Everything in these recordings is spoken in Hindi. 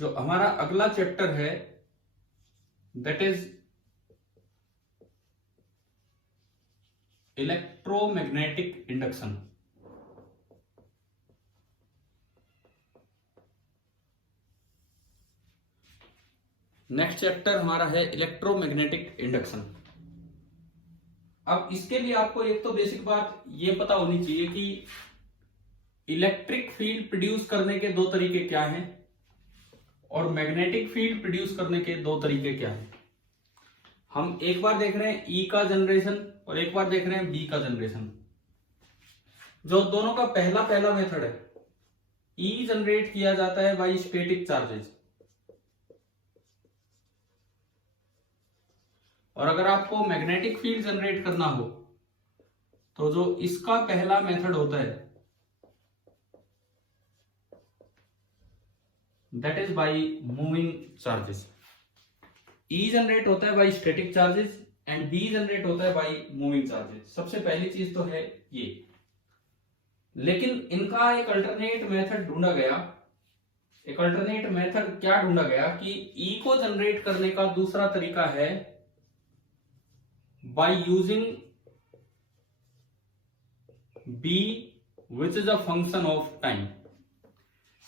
जो हमारा अगला चैप्टर है that is electromagnetic induction. Next chapter हमारा है इलेक्ट्रोमैग्नेटिक इंडक्शन। अब इसके लिए आपको एक तो बेसिक बात ये पता होनी चाहिए कि इलेक्ट्रिक फील्ड प्रोड्यूस करने के दो तरीके क्या हैं और मैग्नेटिक फील्ड प्रोड्यूस करने के दो तरीके क्या हैं। हम एक बार देख रहे हैं ई का जनरेशन और एक बार देख रहे हैं बी का जनरेशन। जो दोनों का पहला मेथड है, ई जनरेट किया जाता है बाय स्टैटिक चार्जेस, और अगर आपको मैग्नेटिक फील्ड जनरेट करना हो तो जो इसका पहला मेथड होता है that is by moving charges. E generate होता है by static charges and b generate होता है बाय मूविंग चार्जेस। सबसे पहली चीज तो है ये, लेकिन इनका एक अल्टरनेट मेथड ढूंढा गया। एक अल्टरनेट मेथड क्या ढूंढा गया कि ई को जनरेट करने का दूसरा तरीका है by using B which is a function of time।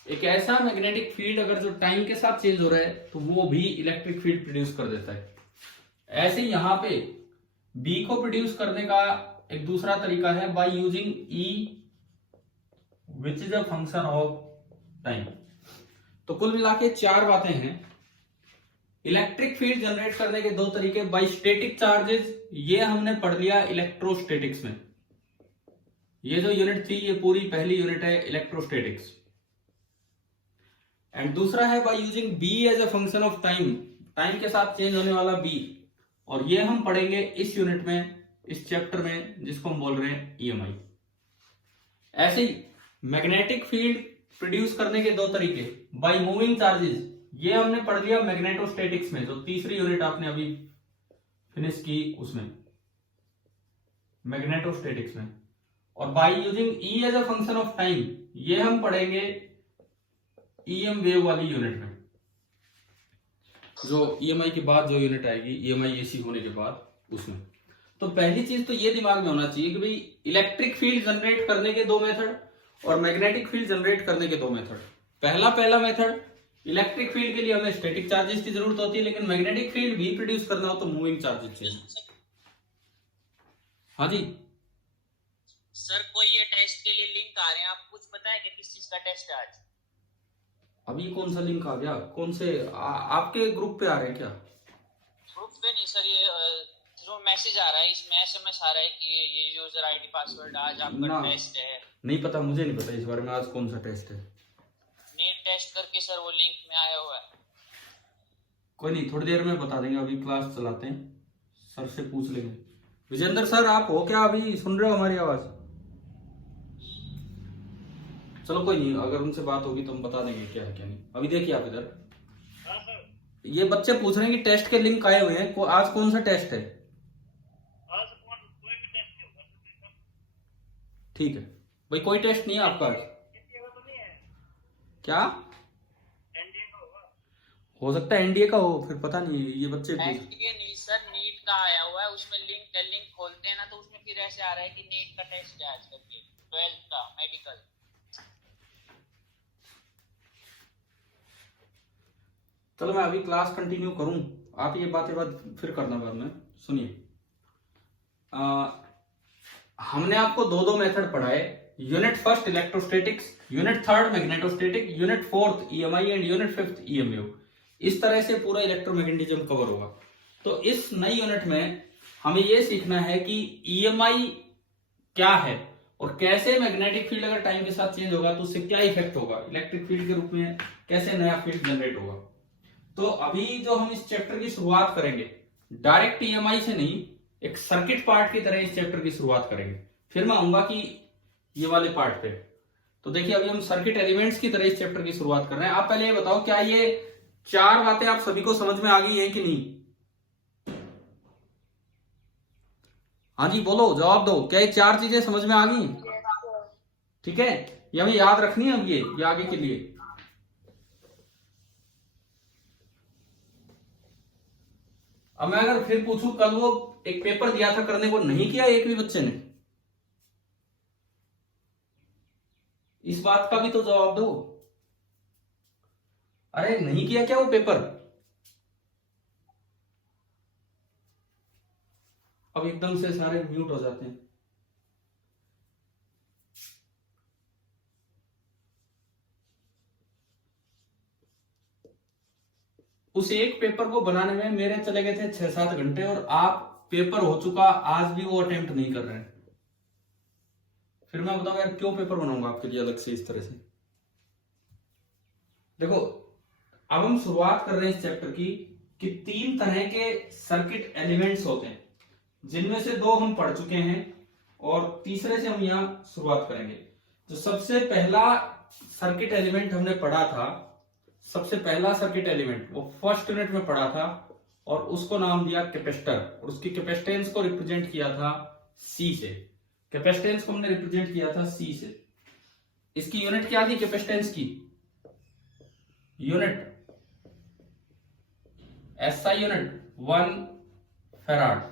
एक ऐसा मैग्नेटिक फील्ड अगर जो टाइम के साथ चेंज हो रहा है तो वो भी इलेक्ट्रिक फील्ड प्रोड्यूस कर देता है। ऐसे ही यहां पे B को प्रोड्यूस करने का एक दूसरा तरीका है by using E which is a function of time। तो कुल मिला के चार बातें हैं। इलेक्ट्रिक फील्ड जनरेट करने के दो तरीके बाय स्टैटिक चार्जेस, ये हमने पढ़ लिया इलेक्ट्रोस्टैटिक्स में। ये जो यूनिट थी ये पूरी पहली यूनिट है इलेक्ट्रोस्टैटिक्स। एंड दूसरा है by using b as a function of time, time के साथ चेंज होने वाला बी, और ये हम पढ़ेंगे इस यूनिट में, इस चैप्टर में, जिसको हम बोल रहे हैं ईएमआई। ऐसे ही मैग्नेटिक फील्ड प्रोड्यूस करने के दो तरीके बाय मूविंग चार्जेस, ये हमने पढ़ लिया मैग्नेटोस्टैटिक्स में, जो तीसरी यूनिट आपने अभी फिनिश की उसमें, मैग्नेटोस्टैटिक्स में। और by using e as a function of time, ये हम पढ़ेंगे ईएम वेव वाली यूनिट में, जो ईएमआई के बाद जो यूनिट आएगी, ईएमआई एसी होने के बाद उसमें। तो पहली चीज तो ये दिमाग में होना चाहिए कि भाई इलेक्ट्रिक फील्ड जनरेट करने के दो मेथड और मैग्नेटिक फील्ड जनरेट करने के दो मेथड। पहला मेथड, इलेक्ट्रिक फील्ड के लिए हमें स्टैटिक चार्जेस की जरूरत होती है, लेकिन मैग्नेटिक फील्ड भी प्रोड्यूस करना हो तो मूविंग चार्जेस चाहिए। हाँ जी सर, कोई ये टेस्ट के लिए लिंक आ रहे हैं, आप कुछ पता है कि किस चीज का टेस्ट है आज? अभी कौन सा लिंक आ गया? कौन से आपके ग्रुप पे आ रहे हैं क्या? ग्रुप पे नहीं सर, ये जो मैसेज आ रहा है इसमें एसएमएस आ रहा है कि ये यूजर आईडी पासवर्ड आज आपका टेस्ट है। नहीं पता, मुझे नहीं पता इस बारे में आज कौन सा टेस्ट है। नीट टेस्ट करके सर वो लिंक में आया हुआ है। कोई नहीं, थोड़ी देर में बता देंगे, अभी क्लास चलाते हैं, सर से पूछ लेंगे। विजेंद्र सर आप हो क्या? अभी सुन रहे हो हमारी आवाज? चलो कोई नहीं, अगर उनसे बात होगी तो हम बता देंगे क्या है क्या नहीं। अभी देखिए आप इधर, ये बच्चे पूछ रहे हैं कि टेस्ट के लिंक आए हुए हैं, आज कौन सा टेस्ट है? कोई भी टेस्ट होगा। ठीक है भाई, कोई टेस्ट नहीं है आपका आज? क्या एनडीए का होगा? हो सकता है एनडीए का हो, फिर पता नहीं। ये बच्चे एनडीए नहीं सर, नीट का आया हुआ है, उसमें लिंक खोलते हैं ना तो उसमें फिर ऐसे आ रहा है कि नीट का टेस्ट है आज करके, 12th का मेडिकल। चलो मैं अभी क्लास कंटिन्यू करूं, आप ये बातें बाद फिर करना बाद में। सुनिए, हमने आपको दो मेथड पढ़ाए, unit first electrostatics, unit third magnetostatic, unit fourth EMI and unit fifth EMU. इस तरह से पूरा इलेक्ट्रोमैग्नेटिज्म कवर होगा। तो इस नई यूनिट में हमें यह सीखना है कि ईएमआई क्या है और कैसे मैग्नेटिक फील्ड अगर टाइम के साथ चेंज होगा तो उससे क्या इफेक्ट होगा, इलेक्ट्रिक फील्ड के रूप में कैसे नया फील्ड जनरेट होगा। तो अभी जो हम इस चैप्टर की शुरुआत करेंगे, डायरेक्ट ईएमआई से नहीं, एक सर्किट पार्ट की तरह इस चैप्टर की शुरुआत करेंगे, फिर मैं आऊंगा कि ये वाले पार्ट पे। तो देखिए अभी हम सर्किट एलिमेंट्स की तरह इस चैप्टर की शुरुआत कर रहे हैं। आप पहले ये बताओ, क्या ये चार बातें आप सभी को समझ में आ गई हैं कि नहीं? हाँ जी बोलो, जवाब दो, क्या ये चार चीजें समझ में आ गई? ठीक है, ये हमें याद रखनी है अब ये आगे के लिए। अब मैं अगर फिर पूछूं, कल वो एक पेपर दिया था करने को, नहीं किया एक भी बच्चे ने? इस बात का भी तो जवाब दो। अरे नहीं किया क्या वो पेपर? अब एकदम से सारे म्यूट हो जाते हैं। उस एक पेपर को बनाने में मेरे चले गए थे 6-7 घंटे, और आप पेपर हो चुका, आज भी वो अटेम्प्ट नहीं कर रहे हैं। फिर मैं बताऊं यार, क्यों पेपर बनाऊंगा आपके लिए अलग से इस तरह से? देखो, अब हम शुरुआत कर रहे हैं इस चैप्टर की कि 3 तरह के सर्किट एलिमेंट्स होते हैं, जिनमें से 2 हम पढ़ चुके हैं और तीसरे से हम यहां शुरुआत करेंगे। तो सबसे पहला सर्किट एलिमेंट हमने पढ़ा था, सबसे पहला सर्किट एलिमेंट वो फर्स्ट यूनिट में पढ़ा था, और उसको नाम दिया कैपेसिटर, और उसकी कैपेसिटेंस को रिप्रेजेंट किया था C से। कैपेसिटेंस को हमने रिप्रेजेंट किया था C से। इसकी यूनिट क्या थी कैपेसिटेंस की? Unit SI unit 1 farad.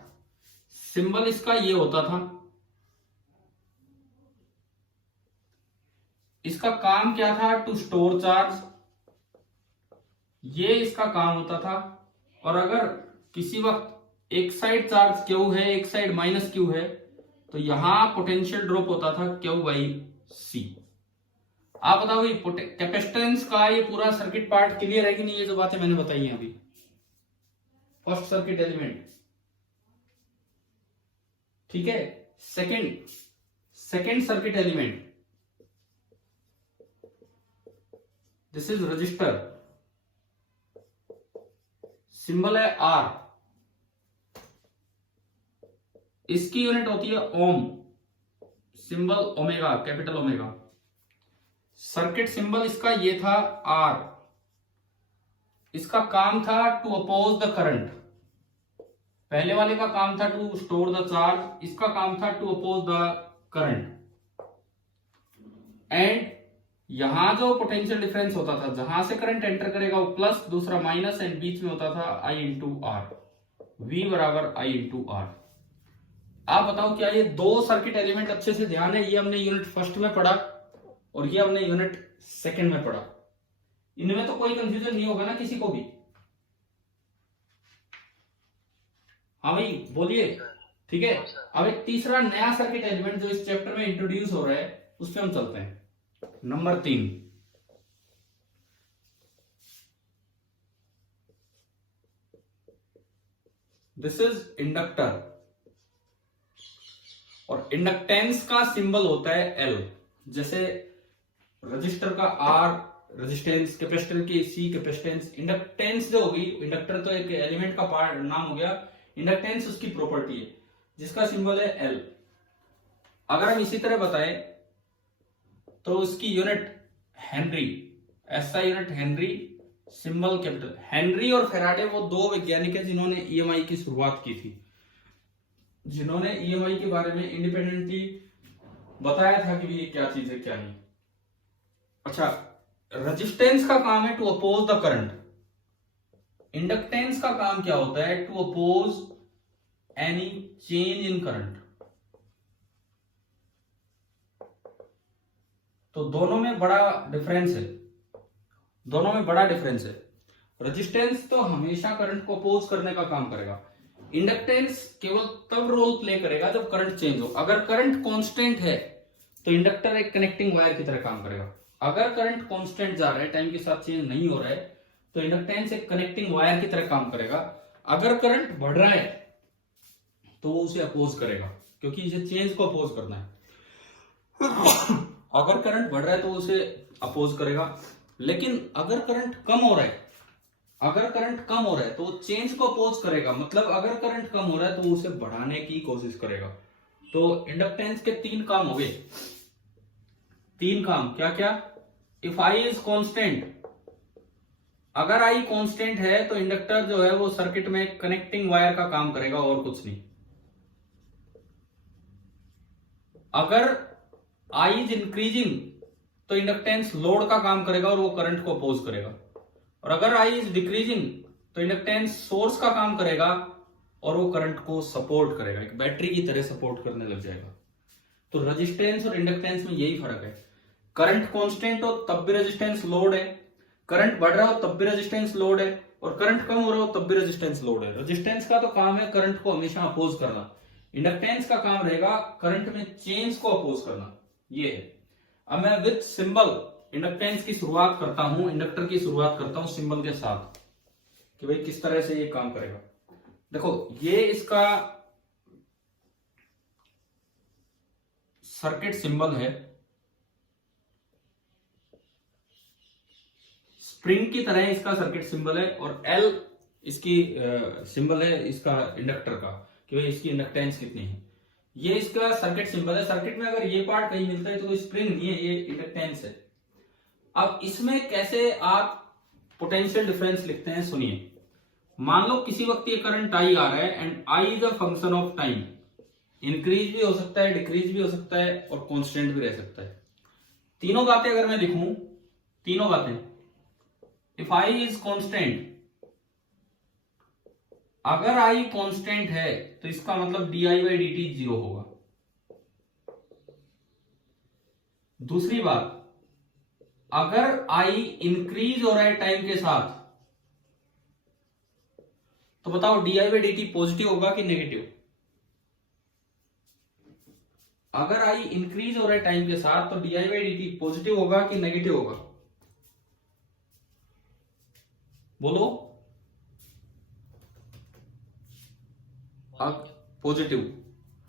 Symbol इसका ये होता था। इसका काम क्या था? टू स्टोर चार्ज, ये इसका काम होता था। और अगर किसी वक्त एक साइड चार्ज Q है, एक साइड माइनस Q है, तो यहां पोटेंशियल ड्रॉप होता था Q/C। आप बताओ, ये कैपेसिटेंस का ये पूरा सर्किट पार्ट क्लियर है कि नहीं? ये जो बातें मैंने बताई हैं अभी, फर्स्ट सर्किट एलिमेंट, ठीक है। Second circuit element, this is resistor, symbol है R, इसकी यूनिट होती है ohm, symbol omega, capital omega. Circuit symbol इसका ये था R, इसका काम था टू अपोज द करंट। पहले वाले का काम था टू स्टोर द चार्ज, इसका काम था to oppose the current. And यहां जो पोटेंशियल डिफरेंस होता था, जहां से करंट एंटर करेगा वो प्लस, दूसरा माइनस, एंड बीच में होता था I इंटू R, V बराबर I इंटू R। आप बताओ, क्या ये 2 सर्किट एलिमेंट अच्छे से ध्यान है? ये हमने यूनिट फर्स्ट में पढ़ा और ये हमने यूनिट सेकंड में पढ़ा। इनमें तो कोई कंफ्यूजन नहीं होगा ना किसी को भी? हाँ भाई बोलिए, ठीक है। अब एक तीसरा नया सर्किट एलिमेंट जो इस चैप्टर में इंट्रोड्यूस हो रहा है, उस पर हम चलते हैं। नंबर 3, दिस इज इंडक्टर, और इंडक्टेंस का सिंबल होता है L। जैसे रजिस्टर का R रेजिस्टेंस, कैपेसिटर की C कैपेसिटेंस, इंडक्टेंस जो होगी, इंडक्टर तो एक एलिमेंट का पार्ट नाम हो गया, इंडक्टेंस उसकी प्रॉपर्टी है जिसका सिंबल है L। अगर हम इसी तरह बताएं तो उसकी unit Henry, SI unit Henry, symbol capital. Henry और फैराडे वो 2 वैज्ञानिक हैं जिन्होंने EMI की शुरुआत की थी, जिन्होंने EMI के बारे में इंडिपेंडेंटली बताया था कि ये क्या चीज है क्या नहीं। अच्छा, रेजिस्टेंस का काम है to oppose the current, inductance का काम क्या होता है? To oppose any change in current. तो दोनों में बड़ा डिफरेंस है, दोनों में बड़ा डिफरेंस है। रेजिस्टेंस तो हमेशा करंट को अपोज करने का काम करेगा, इंडक्टेंस केवल तब रोल प्ले करेगा जब करंट चेंज हो। अगर करंट कांस्टेंट है तो इंडक्टर एक कनेक्टिंग वायर की तरह काम करेगा। अगर करंट कांस्टेंट जा रहा है, टाइम के साथ चेंज नहीं हो रहा है, तो इंडक्टेंस एक कनेक्टिंग वायर की तरह काम करेगा। अगर करंट बढ़ रहा है तो वो उसे अपोज करेगा, क्योंकि इसे चेंज को अपोज करना है। अगर करंट बढ़ रहा है तो उसे अपोज करेगा। लेकिन अगर करंट कम हो रहा है, अगर करंट कम हो रहा है तो वो चेंज को अपोज करेगा। मतलब अगर करंट कम हो रहा है तो उसे बढ़ाने की कोशिश करेगा। तो इंडक्टेंस के 3 काम हो गए। 3 काम क्या क्या? इफ I इज कांस्टेंट, अगर I कांस्टेंट है तो इंडक्टर जो है वो सर्किट में कनेक्टिंग वायर का काम करेगा और कुछ नहीं। अगर I इज इंक्रीजिंग तो इंडक्टेंस लोड का काम करेगा और वो करंट को अपोज करेगा। और अगर I इज डिक्रीजिंग तो इंडक्टेंस सोर्स का काम करेगा और वो करंट को सपोर्ट करेगा, एक बैटरी की तरह सपोर्ट करने लग जाएगा। तो रेजिस्टेंस और इंडक्टेंस में यही फर्क है। करंट कांस्टेंट हो तब भी रेजिस्टेंस लोड है, करंट बढ़ रहा हो तब भी रेजिस्टेंस लोड है, और करंट कम हो रहा हो तब भी रेजिस्टेंस लोड है। रेजिस्टेंस का तो काम है करंट को हमेशा अपोज करना, इंडक्टेंस का काम रहेगा करंट में चेंज को अपोज करना। ये है। अब मैं विद सिंबल इंडक्टेंस की शुरुआत करता हूं, इंडक्टर की शुरुआत करता हूं सिंबल के साथ कि भाई किस तरह से ये काम करेगा। देखो ये इसका सर्किट सिंबल है, स्प्रिंग की तरह इसका सर्किट सिंबल है, और एल इसकी सिंबल है इसका इंडक्टर का कि भाई इसकी इंडक्टेंस कितनी है। ये इसका सर्किट सिंबल है। सर्किट में अगर ये पार्ट कहीं मिलता है तो कोई स्प्रिंग नहीं है, ये इंडक्टेंस है। अब इसमें कैसे आप पोटेंशियल डिफरेंस लिखते हैं सुनिए। मान लो किसी वक्त ये करंट आई आ रहा है and I is a function of time, increase भी हो सकता है, डिक्रीज भी हो सकता है, और कांस्टेंट भी रह सकता है। तीनों बातें अगर मैं लिखूं, तीनों बातें, इफ आई इज कांस्टेंट, अगर आई कांस्टेंट है तो इसका मतलब D I by D T 0 होगा। दूसरी बात, अगर आई इंक्रीज हो रहा है टाइम के साथ, तो बताओ D I by D T positive होगा कि नेगेटिव? अगर आई इंक्रीज हो रहा है टाइम के साथ तो D I by D T positive होगा कि नेगेटिव होगा? बोलो। पॉजिटिव।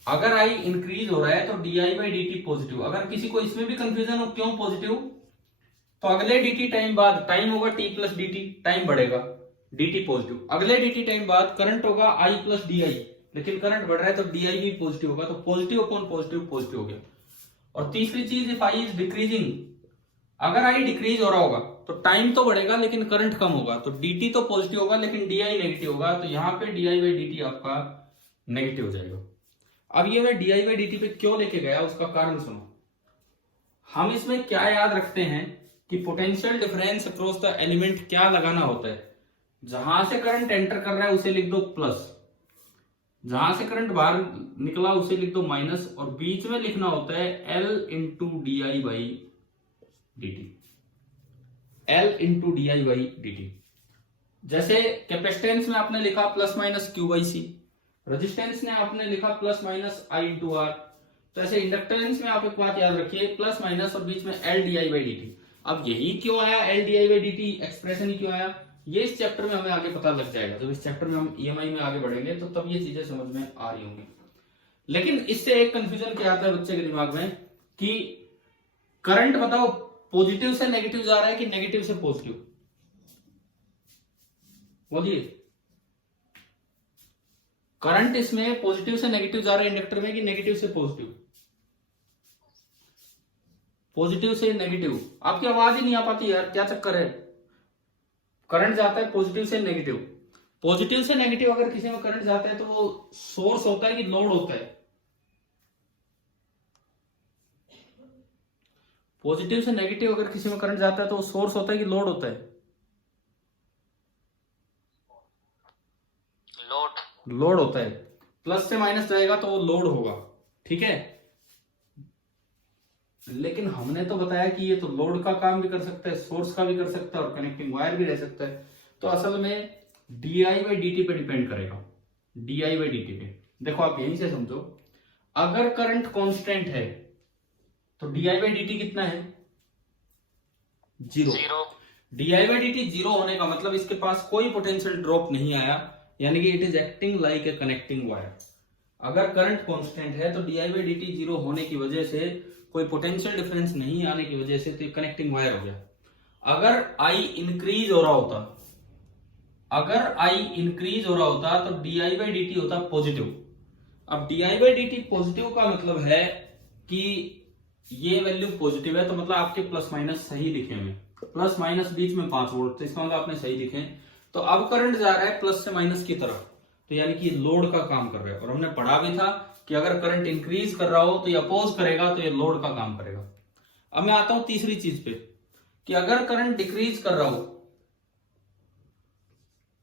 अगर आई इंक्रीज हो रहा है तो D I by D T positive. अगर किसी को इसमें भी कंफ्यूजन हो क्यों पॉजिटिव, तो अगले डी टी टाइम बाद, टाइम होगा T plus D T, time बढ़ेगा, डी टी पॉजिटिव। अगले डी टी टाइम बाद करंट होगा आई प्लस डी आई, लेकिन करंट बढ़ रहा है तो डी आई भी पॉजिटिव होगा, तो पॉजिटिव अपॉन पॉजिटिव पॉजिटिव हो गया। और तीसरी चीज, इफ आई इज डिक्रीजिंग, अगर आई डिक्रीज हो रहा होगा तो टाइम तो बढ़ेगा लेकिन करंट कम होगा, तो डी तो पॉजिटिव होगा लेकिन डी आई नेगेटिव होगा, तो यहां पे D I by D T आपका नेगेटिव हो जाएगा। अब ये मैं D I by D T पे क्यों लेके गया उसका कारण सुनो। हम इसमें क्या याद रखते हैं कि potential difference across the element क्या लगाना होता है। जहां से करंट एंटर कर रहा है उसे लिख दो प्लस, जहां से करंट बाहर निकला उसे लिख दो माइनस, और बीच में लिखना होता है l into D I by D t, l into D I by D t. जैसे कैपेसिटेंस में आपने लिखा plus minus Q by c, resistance ने आपने लिखा plus minus i into r, तो ऐसे इंडक्टेंस में आप एक बात याद रखिए, प्लस माइनस और बीच में L D I by D T. अब यही क्यों आया, L D I by D T expression ही क्यों आया, ये इस चैप्टर में हमें आगे पता लग जाएगा। जब इस चैप्टर में हम ईएमआई में आगे बढ़ेंगे तो तब ये चीजें समझ में आ रही होंगी। लेकिन इससे एक कंफ्यूजन क्या आता है बच्चे के दिमाग में कि करंट बताओ पॉजिटिव से नेगेटिव जा रहा है कि नेगेटिव से पॉजिटिव, बोलिए। करंट इसमें पॉजिटिव से नेगेटिव जा रहा है इंडक्टर में कि नेगेटिव से पॉजिटिव? पॉजिटिव से नेगेटिव। आपकी आवाज ही नहीं आ पाती यार, क्या चक्कर है? करंट जाता है पॉजिटिव से नेगेटिव। पॉजिटिव से नेगेटिव अगर किसी में करंट जाता है तो वो सोर्स होता है कि लोड होता है? पॉजिटिव से नेगेटिव अगर किसी में करंट जाता है तो वो सोर्स होता है कि लोड होता है? लोड। लोड होता है। प्लस से माइनस जाएगा तो वो लोड होगा, ठीक है। लेकिन हमने तो बताया कि ये तो लोड का काम भी कर सकता है, सोर्स का भी कर सकता है, और कनेक्टिंग वायर भी रह सकता है। तो असल में D I by D T पे डिपेंड करेगा, D I by D T पे। देखो आप यहीं से समझो, अगर करंट कांस्टेंट है तो D I by D T कितना है? 0। D I by D T 0 होने का मतलब इसके पास कोई पोटेंशियल ड्रॉप नहीं आया, यानी कि it is acting like a connecting wire. अगर करंट कांस्टेंट है तो D I by D T 0 होने की वजह से, कोई पोटेंशियल डिफरेंस नहीं आने की वजह से, तो कनेक्टिंग वायर हो गया। अगर आई इंक्रीज हो रहा होता, अगर आई इंक्रीज हो रहा होता तो D I by D T होता पॉजिटिव। अब D I by D T positive का मतलब है कि ये वैल्यू पॉजिटिव है, तो मतलब आपके प्लस माइनस सही लिखे हुए, प्लस माइनस बीच में 5 वोल्ट, तो इसका मतलब आपने सही लिखे। तो अब करंट जा रहा है प्लस से माइनस की तरफ, तो यानी कि लोड का काम कर रहा है। और हमने पढ़ा भी था कि अगर करंट इंक्रीज कर रहा हो तो ये अपोज करेगा, तो ये लोड का काम करेगा। अब मैं आता हूं तीसरी चीज पे कि अगर करंट डिक्रीज कर रहा हो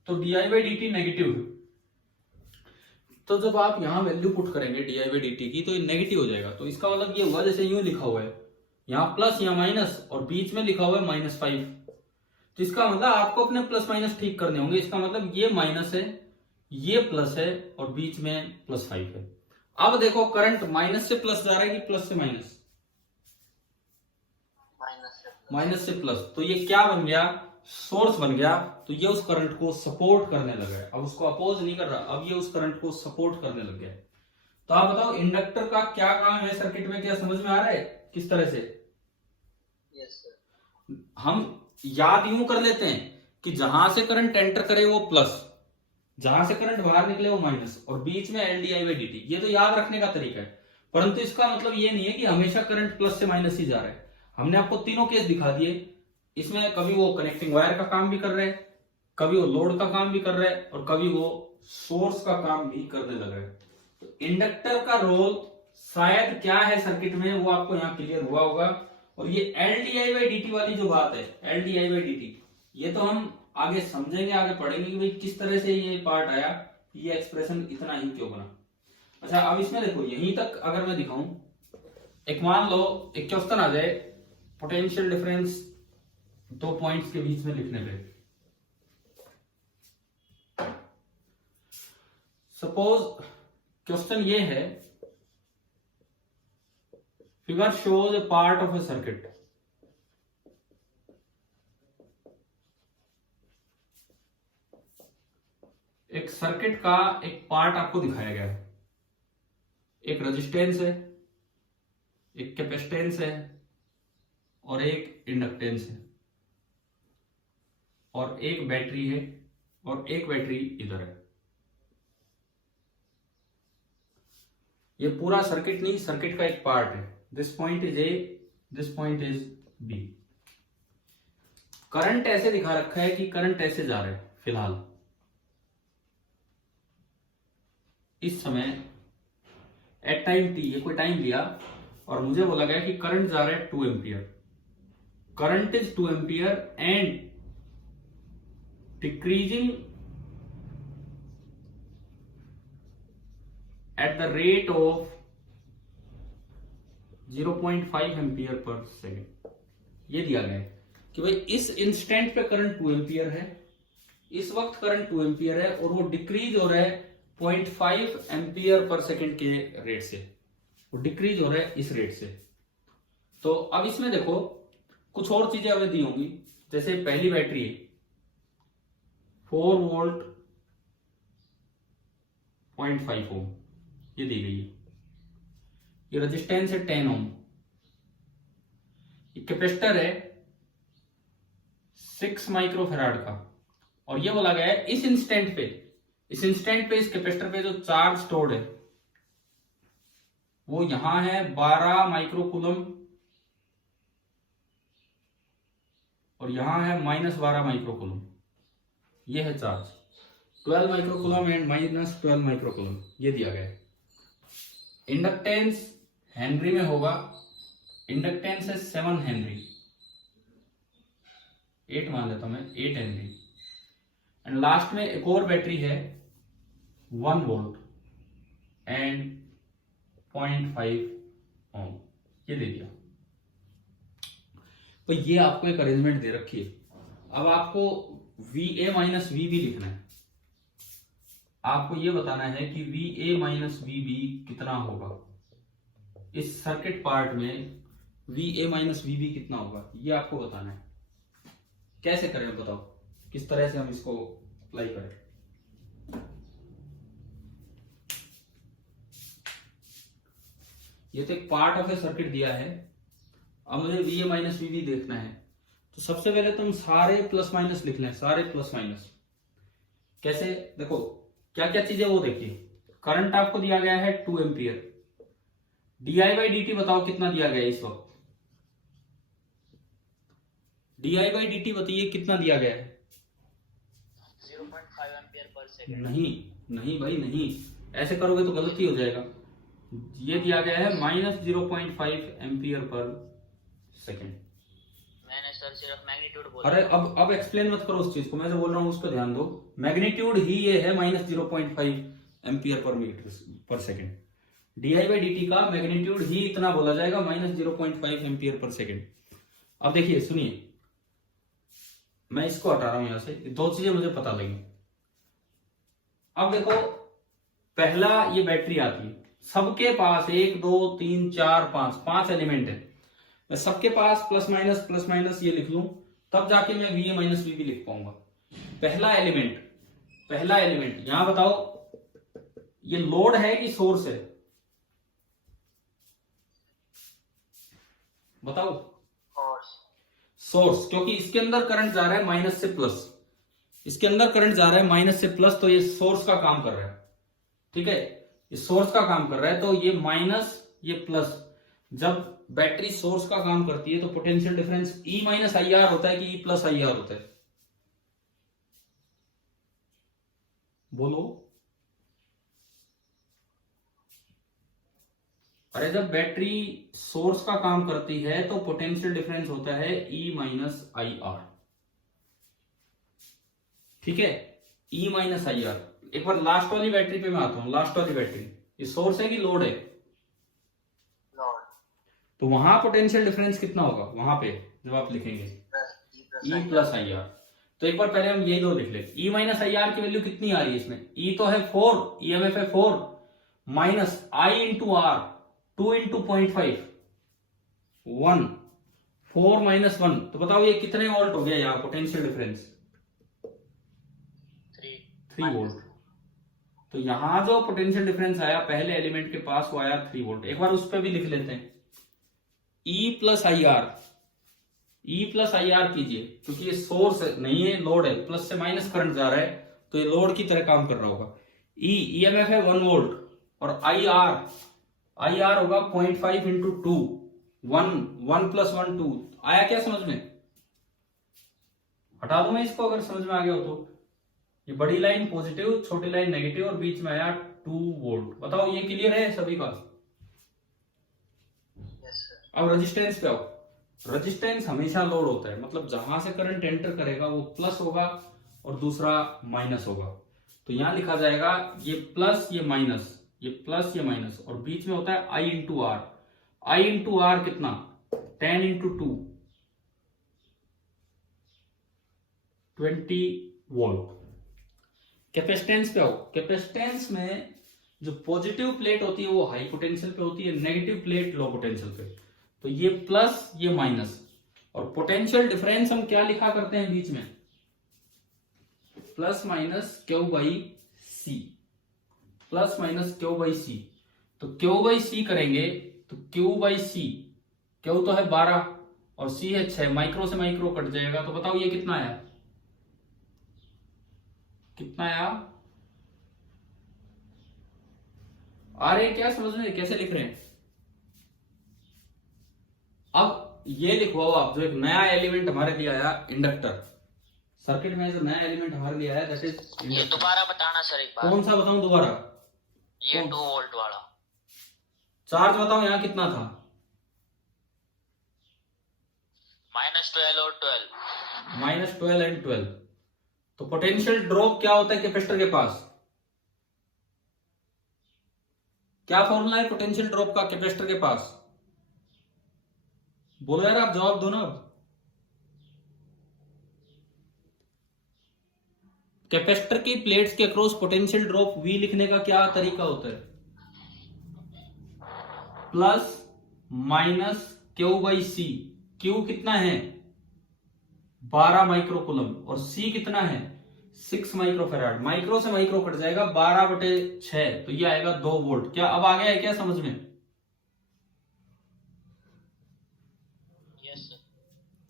तो D I by D T negative है। तो जब आप यहाँ वैल्यू पुट करेंगे D I by D T की तो ये नेगेटिव हो जाएगा। तो इसका मतलब ये हुआ जैसे यूं लिखा हुआ है, यहाँ प्लस यहाँ माइनस और बीच में लिखा हुआ है -5। तो इसका मतलब आपको अपने प्लस माइनस ठीक करने होंगे। इसका मतलब ये माइनस है, ये प्लस है और बीच में +5 है। अब देखो करंट माइनस से प्लस जा रहा है कि प्लस से माइनस? माइनस से प्लस। तो ये क्या बन गया? सोर्स बन गया। तो ये उस करंट को सपोर्ट करने लगा है, अब उसको अपोज नहीं कर रहा, अब ये उस करंट को सपोर्ट करने लग गया है। तो आप बताओ इंडक्टर का क्या काम है सर्किट में? क्या समझ में आ रहा है किस तरह से? Yes sir. हम याद यूं कर लेते हैं कि जहां से करंट एंटर करे वो प्लस, जहां से करंट बाहर निकले वो माइनस, और बीच में L D I by D T. ये तो याद रखने का तरीका है, परंतु इसका मतलब ये नहीं है कि हमेशा करंट प्लस से माइनस ही जा रहा है। हमने आपको तीनों केस दिखा दिए। इसमें कभी वो कनेक्टिंग वायर का काम भी कर रहे हैं, कभी वो लोड का काम भी कर रहे हैं, और कभी वो सोर्स का काम भी करने लग रहे हैं। तो इंडक्टर का रोल शायद क्या है सर्किट में वो आपको यहाँ क्लियर हुआ होगा। और ये L D I by D T वाली जो बात है, L D I by D T, ये तो हम आगे समझेंगे, आगे पढ़ेंगे कि भाई किस तरह से ये पार्ट आया, ये एक्सप्रेशन इतना ही क्यों बना। अच्छा, अब इसमें देखो यहीं तक अगर मैं दिखाऊं, एक मान लो एक क्वेश्चन आ जाए पोटेंशियल डिफरेंस दो पॉइंट्स के बीच में लिखने पे। सपोज क्वेश्चन ये है, figure shows A part of A circuit. एक सर्किट का एक पार्ट आपको दिखाया गया है, एक रेजिस्टेंस है, एक कैपेसिटेंस है और एक इंडक्टेंस है, और एक बैटरी है, और एक बैटरी इधर है। ये पूरा सर्किट नहीं, सर्किट का एक पार्ट है। This point is a, this point is b. Current ऐसे दिखा रखा है कि करंट ऐसे जा रहा है फिलहाल इस समय एट टाइम टी, ये कोई टाइम लिया और मुझे बोला गया कि करंट जा रहा है 2 ampere. Current is 2 ampere and decreasing at the rate of 0.5 ampere per second. ये दिया गया है कि भाई इस इंस्टेंट पे करंट 2 एम्पियर है, इस वक्त करंट 2 एम्पियर है और वो डिक्रीज हो रहा है 0.5 एम्पियर पर सेकेंड के रेट से, वो डिक्रीज हो रहा है इस रेट से। तो अब इसमें देखो कुछ और चीजें हमें दी होंगी, जैसे पहली बैटरी है 4 वोल्ट 0.5 ओम, ये दी गई है। ये रेजिस्टेंस है 10 ओम। ये कैपेसिटर है 6 माइक्रोफैराड का, और ये बोला गया है इस इंस्टेंट पे, इस इंस्टेंट पे इस कैपेसिटर पे जो चार्ज स्टोर्ड है वो यहां है 12 माइक्रोकूलम, और यहां है -12 माइक्रोकूलम। ये है चार्ज 12 माइक्रोकूलम एंड -12 माइक्रोकूलम, ये दिया गया है। इंडक्टेंस हेनरी में होगा, इंडक्टेंस है 7 हेनरी, 8 मान लेता हूं मैं, 8 हेनरी। एंड लास्ट में एक और बैटरी है 1 वोल्ट एंड 0.5 ओम, ये दे दिया। तो ये आपको एक अरेंजमेंट दे रखी है। अब आपको VA माइनस VB लिखना है। आपको ये बताना है कि VA माइनस VB कितना होगा इस सर्किट पार्ट में, VA माइनस VB कितना होगा ये आपको बताना है। कैसे करें बताओ, किस तरह से हम इसको अप्लाई करें? ये तो एक पार्ट ऑफ ए सर्किट दिया है, अब मुझे VA माइनस VB देखना है। तो सबसे पहले तुम सारे प्लस माइनस लिख लें, सारे प्लस माइनस। कैसे? देखो क्या क्या चीजें वो देखिए। करंट आपको दिया गया है 2 एम्पियर, DI बाई dt बताओ कितना दिया गया है इस वक्त? DI बाई dt बताइए कितना दिया गया है? 0.5 एम्पियर पर सेकंड। नहीं नहीं भाई नहीं, ऐसे करोगे तो गलत ही हो जाएगा। ये दिया गया है -0.5 एम्पियर पर सेकेंड। मैंने सर सिर्फ मैग्नीट्यूड बोला। अरे अब एक्सप्लेन मत करो उस चीज को, मैं जो बोल रहा हूँ उस पर ध्यान दो। मैग्नीट्यूड ही ये है -0.5, एम्पियर पर मीटर पर सेकेंड। di/dt का मैग्नीट्यूड ही इतना बोला जाएगा, -0.5 एम्पियर पर सेकेंड। अब देखिए सुनिए, मैं इसको हटा रहा हूं यहां से, दो चीजें मुझे पता लगी। अब देखो, पहला ये बैटरी आती है, सबके पास 1 2 3 4 5 एलिमेंट है। मैं सबके पास प्लस माइनस ये लिख लूं, तब जाके मैं VA माइनस VB लिख पाऊंगा। पहला एलिमेंट यहां बताओ, ये लोड है कि सोर्स है? बताओ। सोर्स, क्योंकि इसके अंदर करंट जा रहा है माइनस से प्लस, इसके अंदर करंट जा रहा है माइनस से प्लस, तो ये सोर्स का काम कर रहा है। ठीक है, ये सोर्स का काम कर रहा है, तो ये माइनस ये प्लस, जब बैटरी सोर्स का काम करती है तो potential difference E minus IR होता है कि E प्लस IR होता है? बोलो। अरे जब बैटरी सोर्स का काम करती है तो पोटेंशियल डिफरेंस होता है E माइनस IR। ठीक है, E माइनस IR। एक बार लास्ट वाली बैटरी पे मैं आता हूं। लास्ट वाली बैटरी, ये सोर्स है कि लोड है? तो वहां पोटेंशियल डिफरेंस कितना होगा वहां पे जब आप लिखेंगे? E plus IR। तो एक बार पहले हम ये दो लिख ले। E माइनस IR की वैल्यू कितनी आ रही है इसमें? E तो है 4, EMF है 4, minus I into R, 2 into 0.5, 1, 4 minus 1। तो बताओ ये कितने वोल्ट हो गया यहाँ पोटेंशियल डिफरेंस? 3 वोल्ट। तो यहां जो पोटेंशियल डिफरेंस आया पहले एलिमेंट के पास, वो आया 3 वोल्ट। एक बार उस पर भी लिख लेते हैं, E प्लस आई आर कीजिए, क्योंकि ये सोर्स नहीं है, लोड है, प्लस से माइनस करंट जा रहा है, तो ये लोड की तरह काम कर रहा होगा। EMF है 1 वोल्ट, और आई आर होगा 0.5 इंटू 2, 1 प्लस 1 2। आया क्या समझ में? हटा दूं मैं इसको अगर समझ में आ गया हो तो। ये बड़ी लाइन पॉजिटिव, छोटी लाइन नेगेटिव, और बीच में आया 2 वोल्ट। बताओ ये क्लियर है सभी का? अब रेजिस्टेंस पे आओ। रेजिस्टेंस हमेशा लोड होता है, मतलब जहां से करंट एंटर करेगा वो प्लस होगा और दूसरा माइनस होगा। तो यहां लिखा जाएगा ये प्लस ये माइनस, ये प्लस ये माइनस, और बीच में होता है I into r. I into r कितना? 10 इंटू 2, 20 वोल्ट। कैपेसिटेंस पे आओ। कैपेसिटेंस में जो पॉजिटिव प्लेट होती है वो हाई पोटेंशियल पे होती है, नेगेटिव प्लेट लो पोटेंशियल पे। तो ये प्लस ये माइनस, और पोटेंशियल डिफरेंस हम क्या लिखा करते हैं बीच में? Plus minus Q by C, plus minus Q by C. तो क्यू बाई सी करेंगे तो क्यू बाई सी, क्यू तो है 12 और सी है 6, माइक्रो से माइक्रो कट जाएगा। तो बताओ ये कितना आया? कितना आया? आ रहे क्या समझ में? कैसे लिख रहे हैं? अब ये लिखवाओ आप, जो एक नया एलिमेंट हमारे लिए आया, इंडक्टर। सर्किट में जो नया एलिमेंट हमारे लिए आया दैट इज ये दोबारा बताना सर एक बार। कौन सा बताऊं दोबारा? ये 2 वोल्ट वाला चार्ज बताओ यहाँ कितना था? -12 और 12। -12 एंड 12। तो पोटेंशियल ड्रॉप क्या होता है कैपेसिटर के पास? क्या फॉर्मूला है पोटेंशियल ड्रॉप का कैपेसिटर के पास? बोलो यार, आप जवाब दो ना। कैपेसिटर की प्लेट्स के अक्रॉस पोटेंशियल ड्रॉप V लिखने का क्या तरीका होता है? Plus minus Q by c. Q कितना है? 12 माइक्रोकूलम, और C कितना है? 6 माइक्रोफेराड। माइक्रो से माइक्रो कट जाएगा, 12/6, तो ये आएगा 2 वोल्ट। क्या अब आ गया है क्या समझ में? Yes sir.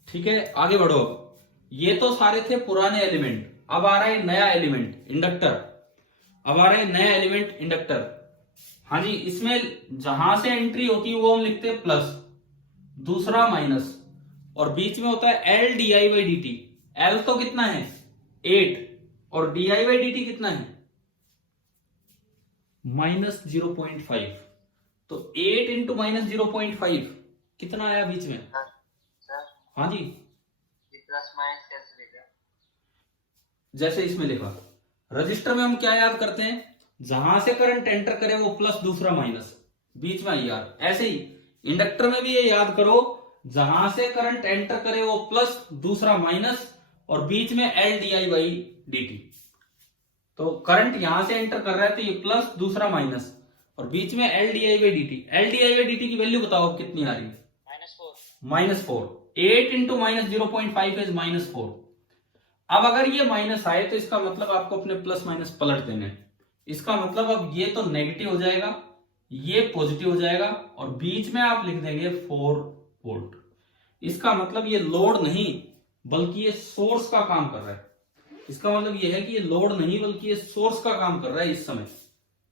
ठीक है, आगे बढ़ो। ये तो सारे थे पुराने एलिमेंट, अब आ रहा है नया एलिमेंट इंडक्टर। अब आ रहा है नया एलिमेंट इंडक्टर। हाँ जी, इसमें जहां से एंट्री होती है वो हम लिखते हैं प्लस, दूसरा माइनस, और बीच में होता है L di/dt। L तो कितना है? 8, और di/dt कितना है? -0.5। तो 8 इंटू -0.5 कितना आया बीच में? सर हाँ जी, ये प्लस माइनस कैसे लिखा? जैसे इसमें लिखा। रजिस्टर में हम क्या याद करते हैं? जहां से करंट एंटर करे वो प्लस दूसरा माइनस, बीच में यार ऐसे ही इंडक्टर में भी ये याद करो, जहां से करंट एंटर करे वो प्लस दूसरा माइनस और बीच में L D I by D T. तो करंट यहां से एंटर कर रहा है तो ये प्लस दूसरा माइनस और बीच में L D I by D t. L D I by D T की वैल्यू बताओ कितनी आ रही है? -4। -4। 8 इंटू -0.5 इज -4। अब अगर ये माइनस आए तो इसका मतलब आपको अपने प्लस माइनस पलट देने हैं। इसका मतलब अब ये तो नेगेटिव हो जाएगा, ये पॉजिटिव हो जाएगा और बीच में आप लिख देंगे 4 वोल्ट। इसका मतलब ये लोड नहीं बल्कि ये सोर्स का काम कर रहा है। इसका मतलब ये है कि ये लोड नहीं बल्कि ये सोर्स का काम कर रहा है इस समय,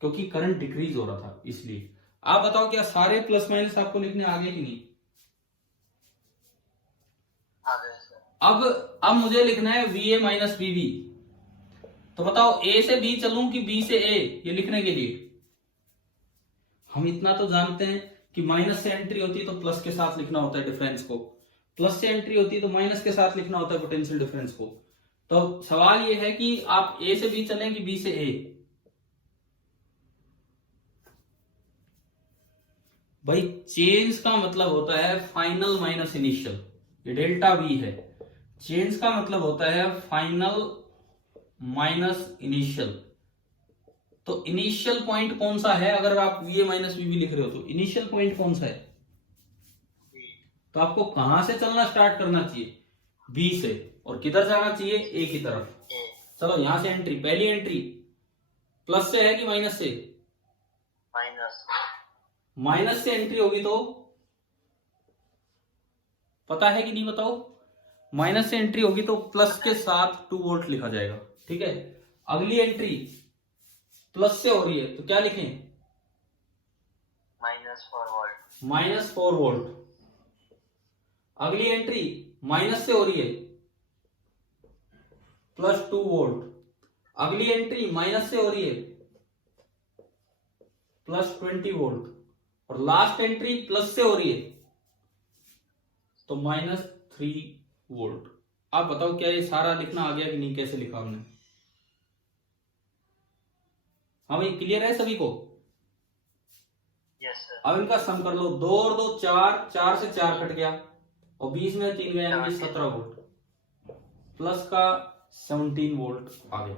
क्योंकि करंट डिक्रीज हो रहा था इसलिए। आप बताओ क्या सारे प्लस माइनस आपको लिखने आ गए कि नहीं? अब मुझे लिखना है VA माइनस VB। तो बताओ A से B चलूं कि B से A, ये लिखने के लिए हम इतना तो जानते हैं कि माइनस से एंट्री होती है तो प्लस के साथ लिखना होता है डिफरेंस को, प्लस से एंट्री होती है तो माइनस के साथ लिखना होता है पोटेंशियल डिफरेंस को। तो सवाल ये है कि आप A से B चलें कि B से A? भाई चेंज का मतलब होता है फाइनल माइनस इनिशियल, ये डेल्टा V है। चेंज का मतलब होता है फाइनल माइनस इनिशियल। तो इनिशियल पॉइंट कौन सा है? अगर आप VA माइनस VB लिख रहे हो तो इनिशियल पॉइंट कौन सा है? तो आपको कहां से चलना स्टार्ट करना चाहिए? B से। और किधर जाना चाहिए? A की तरफ। चलो यहां से एंट्री, पहली एंट्री प्लस से है कि माइनस से? माइनस से एंट्री होगी तो पता है कि नहीं बताओ? माइनस से एंट्री होगी तो प्लस के साथ 2 वोल्ट लिखा जाएगा, ठीक है। अगली एंट्री प्लस से हो रही है तो क्या लिखें? -4 वोल्ट। अगली एंट्री माइनस से हो रही है +2 वोल्ट। अगली एंट्री माइनस से हो रही है +20 वोल्ट और लास्ट एंट्री प्लस से हो रही है तो -3 वोल्ट। आप बताओ क्या ये सारा लिखना आ गया कि नहीं? कैसे लिखा हमने? हाँ भाई क्लियर है सभी को? Yes sir. अब इनका सम कर लो, 2 और 2 4, 4 से 4 कट गया और बीच में 3 गया यानी 17 वोल्ट प्लस का 17 वोल्ट आ गया।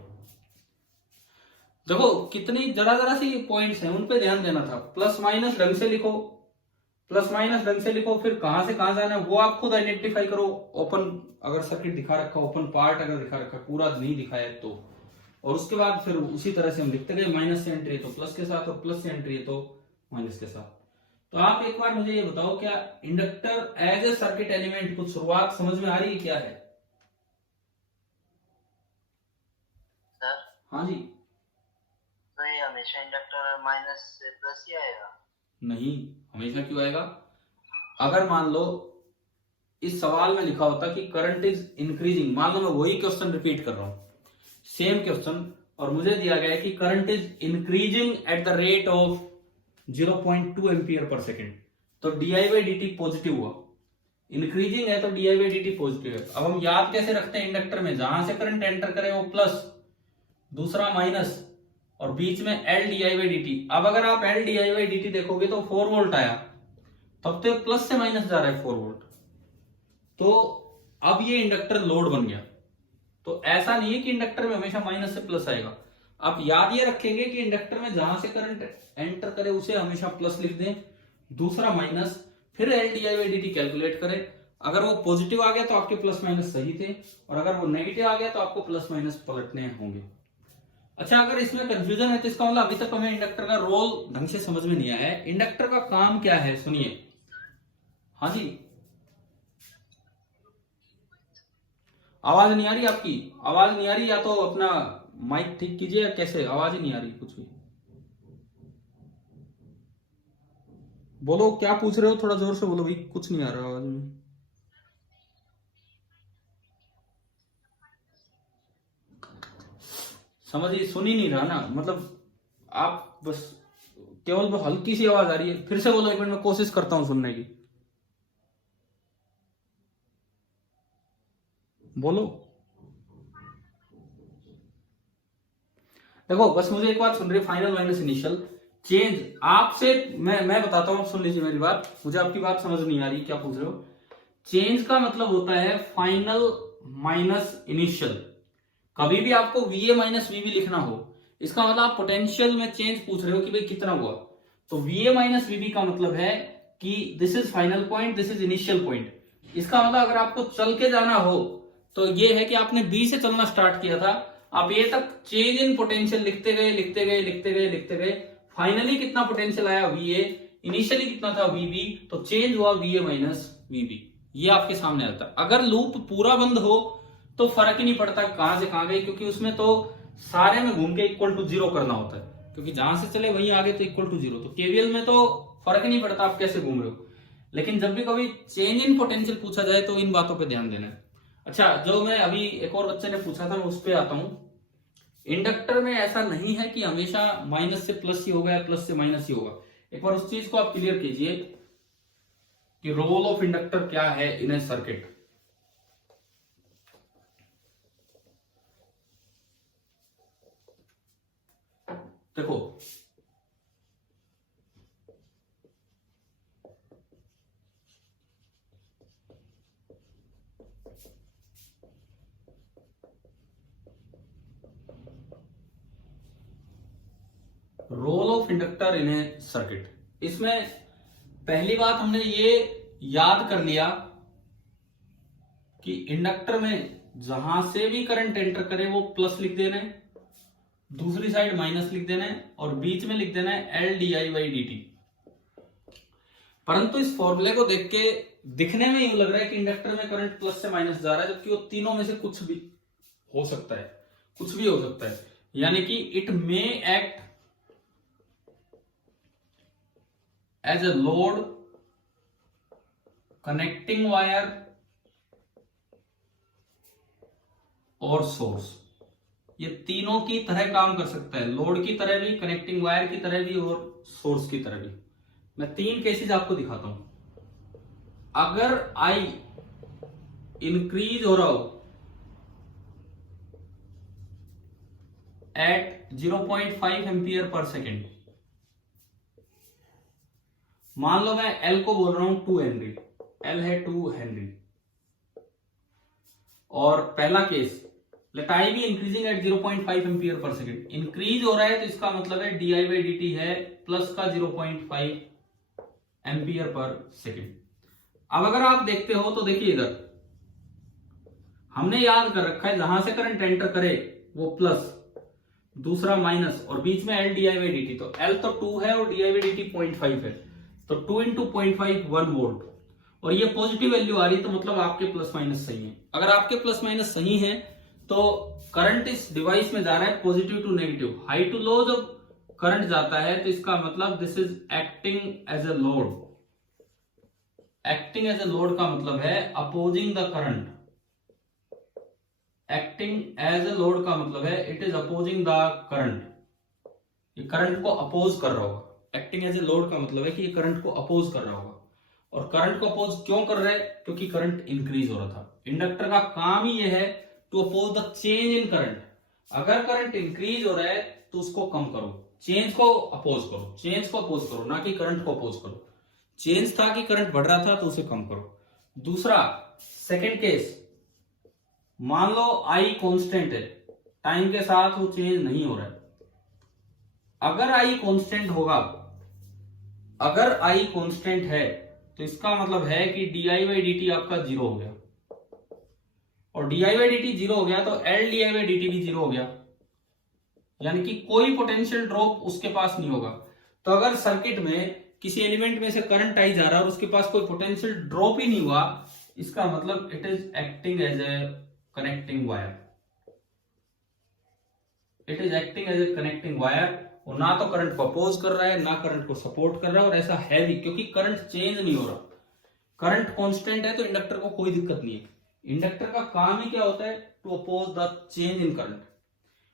देखो कितनी जरा सी पॉइंट्स हैं, उन पे ध्यान देना था। प्लस माइनस ढंग से लिखो, प्लस माइनस ढंग से लिखो, फिर कहां से कहां जाना है वो आप खुद आइडेंटिफाई करो। ओपन अगर सर्किट दिखा रखा, ओपन पार्ट अगर दिखा रखा, पूरा नहीं दिखाया तो, और उसके बाद फिर उसी तरह से हम लिखते गए। माइनस से एंट्री है तो प्लस के साथ और प्लस से एंट्री है तो माइनस के साथ। तो आप एक बार मुझे ये बताओ, क्या inductor as a circuit element कुछ शुरुआत समझ में आ रही है क्या है? सर हाँ जी। तो ये हमेशा इंडक्टर माइनस से प्लस ही आएगा? नहीं, हमेशा क्यों आएगा? अगर मान लो इस सवाल में लिखा होता कि करंट इज इंक्रीजिंग, मान लो मैं वही क्वेश्चन रिपीट कर रहा हूं, सेम क्वेश्चन, और मुझे दिया गया है कि current is increasing at the rate of 0.2 ampere per second, तो DI by D T positive हुआ। इंक्रीजिंग है तो DI by D T positive है। अब हम याद कैसे रखते हैं? इंडक्टर में जहां से करंट एंटर करे वो प्लस, दूसरा माइनस और बीच में L D I by D T. अब अगर आप L D I by D T देखोगे तो 4 वोल्ट आया, तब तो प्लस से माइनस जा रहा है 4 वोल्ट, तो अब ये इंडक्टर लोड बन गया। तो ऐसा नहीं है कि इंडक्टर में हमेशा माइनस से प्लस आएगा। आप याद ये रखेंगे कि इंडक्टर में जहां से करंट एंटर करे उसे हमेशा प्लस लिख दें, दूसरा माइनस, फिर L D I by D T calculate करें। अगर वो पॉजिटिव आ गया तो आपके प्लस माइनस सही थे, और अगर वो नेगेटिव आ गया तो आपको प्लस माइनस पलटने होंगे। अच्छा, अगर इसमें कंफ्यूजन है तो इसका मतलब अभी तक हमें इंडक्टर का रोल ढंग से समझ में नहीं आया है। इंडक्टर का काम क्या है सुनिए। हाँ जी, आवाज नहीं आ रही आपकी? आवाज नहीं आ रही, या तो अपना माइक ठीक कीजिए, या कैसे? आवाज ही नहीं आ रही कुछ भी। बोलो क्या पूछ रहे हो, थोड़ा जोर से बोलो भाई, कुछ नहीं आ रहा आवाज में। समझिए, सुन ही नहीं रहा ना, मतलब आप बस केवल वो हल्की सी आवाज आ रही है। फिर से बोलो एक मिनट, में कोशिश करता हूं सुनने की। बोलो। देखो बस मुझे एक बात सुन रही, फाइनल माइनस इनिशियल चेंज आपसे मैं बताता हूँ, सुन लीजिए मेरी बात, मुझे आपकी बात समझ नहीं आ रही क्या पूछ रहे हो। चेंज का मतलब होता है फाइनल माइनस इनिशियल। कभी भी आपको VA माइनस VB लिखना हो, इसका मतलब आप पोटेंशियल में चेंज पूछ रहे हो कि भाई कितना हुआ, तो VA माइनस VB का मतलब है कि this is final point, this is initial point. इसका मतलब अगर आपको चल के जाना हो तो ये है कि आपने B से चलना स्टार्ट किया था, आप ये तक चेंज इन पोटेंशियल लिखते गए लिखते गए लिखते गए लिखते गए, फाइनली कितना पोटेंशियल आया VA, इनिशियली कितना था VB, तो चेंज हुआ VA माइनस VB। ये आपके सामने आता है। अगर लूप पूरा बंद हो तो फर्क ही नहीं पड़ता कहां से कहां गई, क्योंकि उसमें तो सारे में घूम के इक्वल टू 0 करना होता है, क्योंकि जहां से चले वहीं आगे तो इक्वल टू 0। तो केवीएल में तो फर्क ही नहीं पड़ता आप कैसे घूम रहे हो। लेकिन जब भी कभी चेंज इन पोटेंशियल पूछा जाए तो इन बातों पे ध्यान देना है। अच्छा, जो मैं अभी एक और बच्चे ने पूछा था मैं उस पर आता हूं। इंडक्टर में ऐसा नहीं है कि हमेशा माइनस से प्लस ही होगा या प्लस से माइनस ही होगा। एक बार उस चीज को आप क्लियर कीजिए कि रोल ऑफ इंडक्टर क्या है इन ए सर्किट। देखो role of inductor in a circuit, इसमें पहली बात हमने ये याद कर लिया कि इंडक्टर में जहां से भी करंट एंटर करे वो प्लस लिख देना है, दूसरी साइड माइनस लिख देना है और बीच में लिख देना है LdI/dt। परंतु इस फॉर्मूले को देख के दिखने में यूं लग रहा है कि इंडक्टर में करंट प्लस से माइनस जा रहा है, जबकि वो तीनों में से कुछ भी हो सकता है, कुछ भी हो सकता है। यानी कि it may act as a load, connecting wire और सोर्स, ये तीनों की तरह काम कर सकता है, लोड की तरह भी, कनेक्टिंग वायर की तरह भी और सोर्स की तरह भी। मैं 3 केसेस आपको दिखाता हूं। अगर I इंक्रीज हो रहा हो एट 0.5 एम्पियर पर सेकेंड, मान लो मैं L को बोल रहा हूं 2 हेनरी, L है 2 हेनरी, और पहला case late I be increasing at 0.5 ampere per second, increase हो रहा है तो इसका मतलब है DI/dt है प्लस का 0.5 एम्पियर पर सेकेंड। अब अगर आप देखते हो तो देखिए इधर हमने याद कर रखा है जहां से करंट एंटर करे वो प्लस, दूसरा माइनस और बीच में LdI/dt। तो L तो 2 है और DI/dt 0.5 है, तो 2 इंटू 0.5 1 वोल्ट, और ये पॉजिटिव वैल्यू आ रही है, तो मतलब आपके प्लस माइनस सही है। अगर आपके प्लस माइनस सही है तो करंट इस डिवाइस में जा रहा है positive to negative, high to low जब करंट जाता है तो इसका मतलब this is acting as a load. Acting as a load का मतलब है opposing the current, acting as a load का मतलब है it is opposing the current, ये करंट को अपोज कर रहा होगा। एक्टिंग एज ए लोड का मतलब है कि ये करंट को अपोज कर रहा होगा, और करंट को अपोज क्यों कर रहा है, क्योंकि करंट इंक्रीज हो रहा था। इंडक्टर का काम ही ये है to oppose the change in current. अगर करंट इंक्रीज हो रहा है तो उसको कम करो, चेंज को अपोज करो, चेंज को अपोज करो, ना कि करंट को अपोज करो। चेंज था कि करंट बढ़ रहा था तो उसे कम करो। दूसरा सेकंड केस, मान लो I कांस्टेंट है, टाइम के साथ वो चेंज नहीं हो रहा है। अगर I कांस्टेंट होगा, अगर I कांस्टेंट है तो इसका मतलब है कि DI/dt आपका 0 हो गया, और DI/dt 0 हो गया तो LdI/dt भी 0 हो गया, यानी कि कोई पोटेंशियल ड्रॉप उसके पास नहीं होगा। तो अगर सर्किट में किसी एलिमेंट में से करंट आई जा रहा है और उसके पास कोई पोटेंशियल ड्रॉप ही नहीं हुआ, इसका मतलब it is acting as a connecting wire, it is acting as a connecting wire, और ना तो करंट को अपोज कर रहा है ना करंट को सपोर्ट कर रहा है, और ऐसा है भी क्योंकि करंट चेंज नहीं हो रहा, करंट कांस्टेंट है तो इंडक्टर को कोई दिक्कत नहीं है। इंडक्टर का काम ही क्या होता है, to oppose the change in current.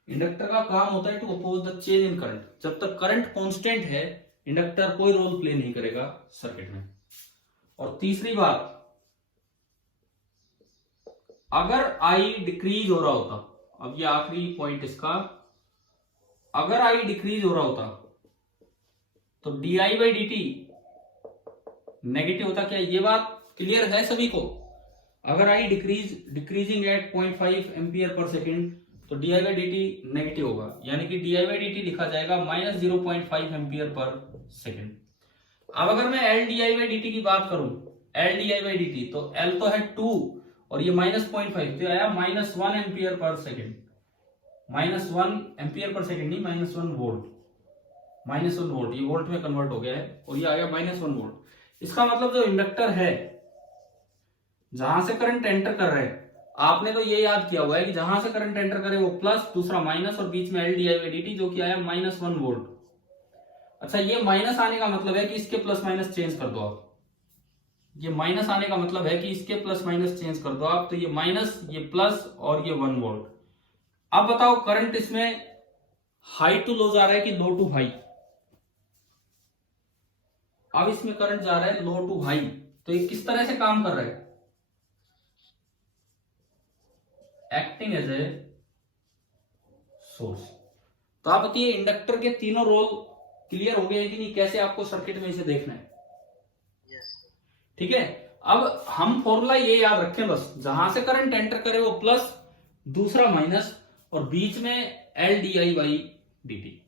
Inductor का काम होता है to oppose the change in current. जब तक करंट कांस्टेंट है इंडक्टर कोई रोल प्ले नहीं करेगा सर्किट में। और तीसरी बात, अगर I डिक्रीज हो रहा होता, अब ये आखिरी पॉइंट इसका, अगर आई डिक्रीज हो रहा होता तो DI by D T negative होता। क्या ये बात क्लियर है सभी को? अगर आई decreasing eight 0.5 ampere per second तो D I by D T negative होगा, यानी कि D I by D T लिखा जाएगा माइनस 0.5 एम्पियर पर सेकेंड। अब अगर मैं L D I by D T की बात करूं, L D I by D T, तो एल तो है 2 और ये माइनस 0.5 तो आया minus 1 ampere per second. Minus 1 ampere per second नहीं, माइनस 1 वोल्ट, माइनस 1 वोल्ट, ये वोल्ट में कन्वर्ट हो गया है और ये आ गया माइनस 1 वोल्ट। इसका मतलब जो इंडक्टर है जहां से करंट एंटर कर रहे हैं, आपने तो ये याद किया हुआ है कि जहां से करंट एंटर करे वो प्लस, दूसरा माइनस और बीच में L D I by D T जो कि आया माइनस 1 वोल्ट। अच्छा, ये माइनस आने का मतलब है कि इसके प्लस माइनस चेंज कर दो आप। ये माइनस आने का मतलब है कि इसके प्लस माइनस चेंज कर दो आप, तो ये माइनस, ये प्लस और ये 1 वोल्ट। अब बताओ करंट इसमें हाई टू लो जा रहा है कि लो टू हाई? अब इसमें करंट जा रहा है लो टू हाई, तो ये किस तरह से काम कर रहा है? Acting as a source. तो आप बताइए इंडक्टर के तीनों रोल क्लियर हो गए हैं कि नहीं? कैसे आपको सर्किट में इसे देखना है? ठीक है, अब हम फॉर्मूला ये याद रखें बस, जहां से करंट एंटर करे वो प्लस, दूसरा माइनस और बीच में L D I by D T.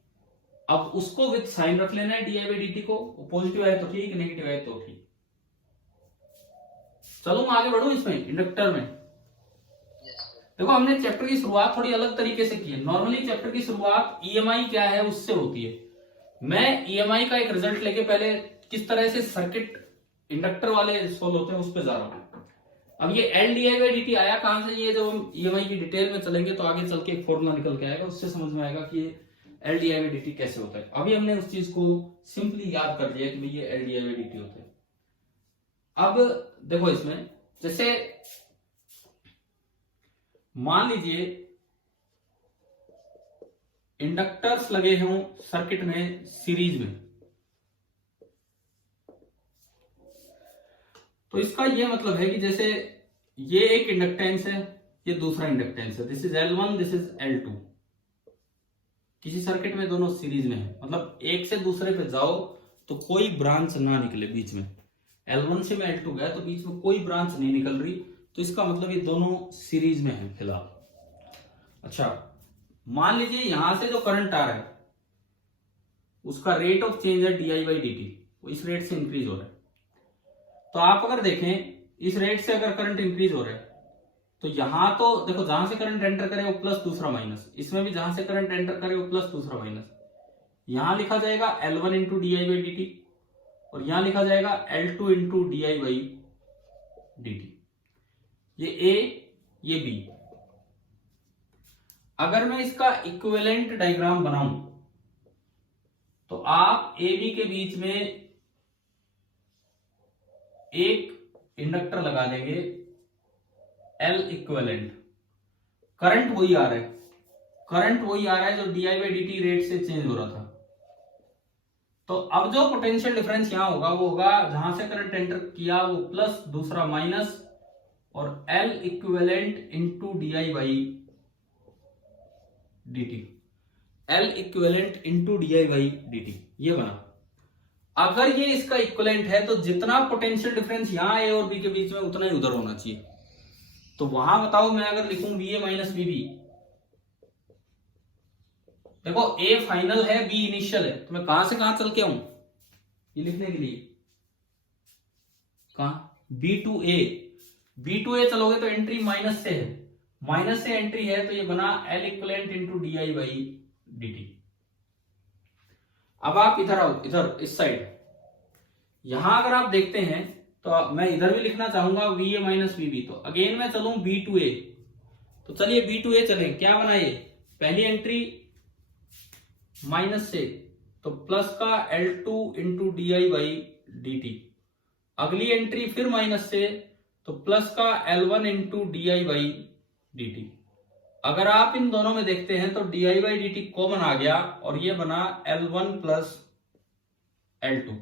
अब उसको विद साइन रख लेना है D I by D T को, पॉजिटिव है तो ठीक, नेगेटिव है तो ठीक। चलो मैं आगे बढ़ू इसमें इंडक्टर में। देखो हमने चैप्टर की शुरुआत थोड़ी अलग तरीके से की है। नॉर्मली चैप्टर की शुरुआत ईएमआई क्या है उससे होती है। मैं ईएमआई का एक रिजल्ट लेके पहले किस तरह से सर्किट इंडक्टर वाले सोल्व होते हैं उस पर जा रहा हूं। अब ये L D I by D T आया कहां से? ये जब हम ईएमआई की डिटेल में चलेंगे तो आगे चल के एक फॉर्मूला निकल के आएगा, उससे समझ में आएगा कि L D I by D T कैसे होता है। अभी हमने उस चीज को सिंपली याद कर लिया कि भाई ये L D I by D T होता है। अब देखो इसमें, जैसे मान लीजिए इंडक्टर्स लगे हों सर्किट में सीरीज में, तो इसका यह मतलब है कि जैसे ये एक इंडक्टेंस है, ये दूसरा इंडक्टेंस है, this is L1, this is L2। किसी सर्किट में दोनों सीरीज में है, मतलब एक से दूसरे पे जाओ तो कोई ब्रांच ना निकले बीच में। L1 से मैं L2 गया तो बीच में कोई ब्रांच नहीं निकल रही, तो इसका मतलब ये दोनों सीरीज में है फिलहाल। अच्छा, मान लीजिए यहां से जो करंट आ रहा है उसका रेट ऑफ चेंज है D I by D T, वो इस रेट से इंक्रीज हो रहा है। तो आप अगर देखें इस रेट से अगर करंट इंक्रीज हो रहा है तो यहां तो देखो जहां से करंट एंटर करे वो प्लस, दूसरा माइनस, इसमें भी जहां से करंट एंटर करे वो प्लस, दूसरा माइनस। यहां लिखा जाएगा L1 into D I by D T और यहां लिखा जाएगा L2 into D I by D T. ये A, ये B। अगर मैं इसका इक्विवेलेंट डायग्राम बनाऊं तो आप ए बी के बीच में एक इंडक्टर लगा देंगे L इक्विवेलेंट। करंट वही आ रहा है, करंट वही आ रहा है जो D I by D T rate से चेंज हो रहा था। तो अब जो पोटेंशियल डिफरेंस यहां होगा वो होगा जहां से करंट एंटर किया वो प्लस, दूसरा माइनस और L equivalent into D I by D T. L equivalent into D I by D T, ये बना। अगर ये इसका इक्विवेलेंट है तो जितना पोटेंशियल डिफरेंस यहां ए और बी के बीच में उतना ही उधर होना चाहिए। तो वहां बताओ मैं अगर लिखूं v a minus v b, देखो ए फाइनल है, बी इनिशियल है, तो मैं कहां से कहां चल के आऊं ये लिखने के लिए? कहां? B to A, B to A चलोगे तो एंट्री माइनस से है, माइनस से एंट्री है तो ये बना L equivalent into D I by D T. अब आप इधर आओ, इधर इस साइड, यहां अगर आप देखते हैं तो मैं इधर भी लिखना चाहूंगा v a minus v b. तो अगेन मैं चलूं बी टू ए, तो चलिए बी टू ए चले। क्या बना ये? पहली एंट्री माइनस से तो प्लस का L2 into D I by D T. अगली एंट्री फिर माइनस से तो प्लस का L1 into D I by D T. अगर आप इन दोनों में देखते हैं तो D I by D T common आ गया और ये बना L1 प्लस L2।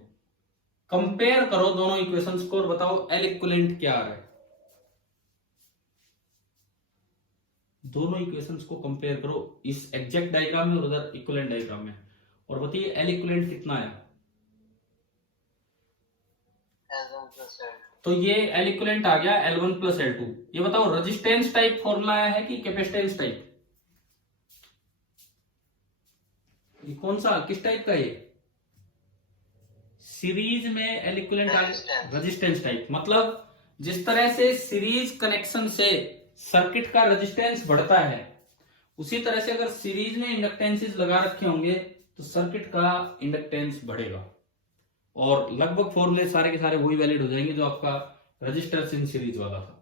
कंपेयर करो दोनों इक्वेशंस को और बताओ L इक्विवेलेंट क्या आ रहा है। दोनों इक्वेशंस को कंपेयर करो, इस एग्जैक्ट डायग्राम में और उधर इक्विवेलेंट डायग्राम में, और बताइए एल इक्विवेलेंट कितना आया। L1 plus L2. तो ये एल इक्विवेलेंट आ गया L1 प्लस L2। ये बताओ रेजिस्टेंस टाइप फॉर्मूला आया है कि कैपेसिटेंस टाइप, ये कौन सा किस टाइप का है? सीरीज में एल इक्विवेलेंट आ गया रेजिस्टेंस टाइप। मतलब जिस तरह से सीरीज कनेक्शन से सर्किट का रेजिस्टेंस बढ़ता है, उसी तरह से अगर सीरीज में इंडक्टेंसेस लगा रखे होंगे तो सर्किट का इंडक्टेंस बढ़ेगा, और लगभग फॉर्मूले सारे के सारे वही वैलिड हो जाएंगे जो आपका रजिस्टर्स इन सीरीज वाला था।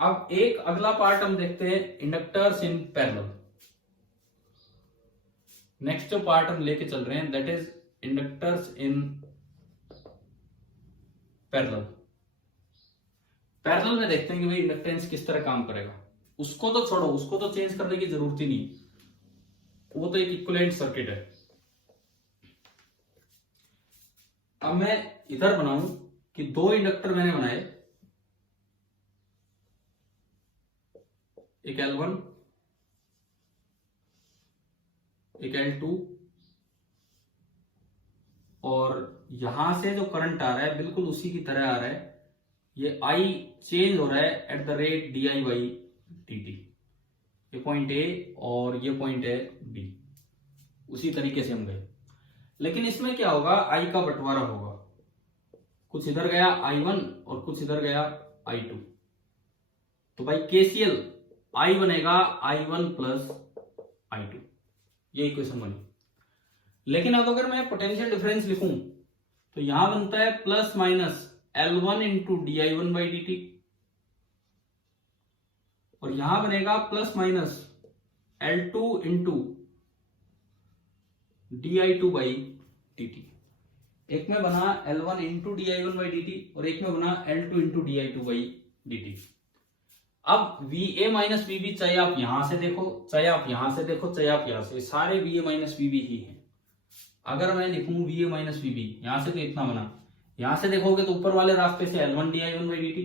अब एक अगला पार्ट हम देखते हैं, इंडक्टर्स इन पैरेलल। नेक्स्ट जो पार्ट हम लेके चल रहे हैं that is inductors in parallel. Parallel में देखते हैं कि भाई इंडक्टेंस किस तरह काम करेगा। उसको तो छोड़ो, उसको तो चेंज करने की जरूरत ही नहीं, वो तो एक इक्विवेलेंट सर्किट है। अब मैं इधर बनाऊं कि दो इंडक्टर मैंने बनाए, एक L1 एक L2, और यहां से जो करंट आ रहा है बिल्कुल उसी की तरह आ रहा है। ये I चेंज हो रहा है एट द रेट di/dt। ये पॉइंट A और ये पॉइंट है B, उसी तरीके से हम गए। लेकिन इसमें क्या होगा, I का बंटवारा होगा, कुछ इधर गया I1 और कुछ इधर गया I2। तो भाई KCL I बनेगा I1 प्लस I2, ये इक्वेशन बनी। लेकिन अब अगर मैं पोटेंशियल डिफरेंस लिखूं तो यहां बनता है plus minus L1 into di1/dt, और यहां बनेगा plus minus L2 into di2/dt। एक में बना L1 इंटू di1/dt और एक में बना L2 इंटू di2/dt। अब VA माइनस VB, चाहे आप यहां से देखो, चाहे आप यहां से देखो, चाहे आप यहां से, सारे VA माइनस VB ही हैं। अगर मैं लिखूं VA माइनस VB, यहां से तो इतना बना, यहां से देखोगे तो ऊपर वाले रास्ते से L1 di1/dt,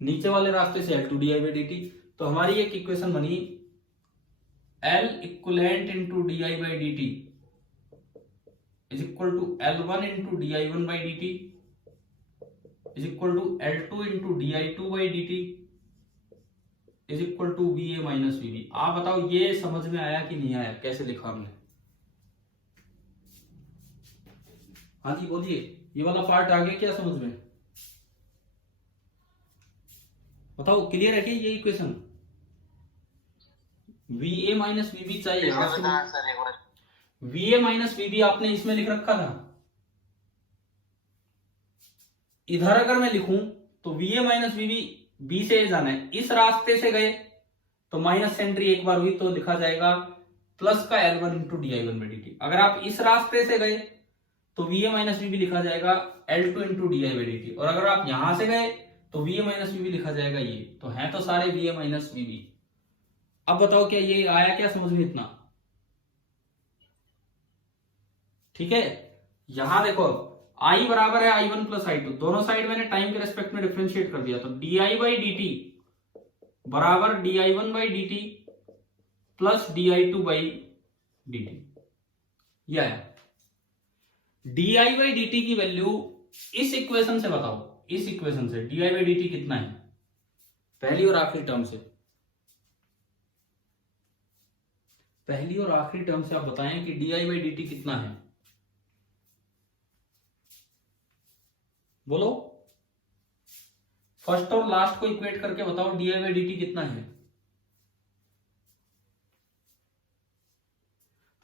नीचे वाले रास्ते से L2 di/dt। तो हमारी एक इक्वेशन बनी L equivalent into di/dt is equal to L1 into di1/dt is equal to L2 into di2/dt is equal to VA minus VB। आप बताओ ये समझ में आया कि नहीं आया, कैसे लिखा हमने? हाँ जी बोलिए, ये वाला पार्ट आ गया क्या समझ में? बताओ, क्लियर है क्या ये इक्वेशन? VA माइनस VB चाहिए, VA माइनस VB आपने इसमें लिख रखा था। इधर अगर मैं लिखूं तो VA माइनस VB B से जाना है, इस रास्ते से गए तो माइनस एंट्री एक बार हुई तो लिखा जाएगा प्लस का L1 इंटू di1/dt। अगर आप इस रास्ते से गए तो VA माइनस VB लिखा जाएगा L2 इंटू di/dt, और अगर आप यहां से गए तो VA माइनस VB लिखा जाएगा ये। तो हैं तो सारे VA माइनस VB। अब बताओ क्या ये आया क्या समझ में इतना? ठीक है, यहां देखो I बराबर है I1 प्लस I2, दोनों साइड मैंने टाइम के रेस्पेक्ट में डिफरेंशिएट कर दिया। तो di/dt बराबर di1/dt प्लस di2/dt, यह है। di/dt की वैल्यू इस इक्वेशन से बताओ, इस इक्वेशन से di/dt कितना है, पहली और आखिरी टर्म से, पहली और आखिरी टर्म से आप बताएं कि di/dt कितना है। बोलो, फर्स्ट और लास्ट को इक्वेट करके बताओ di/dt कितना है।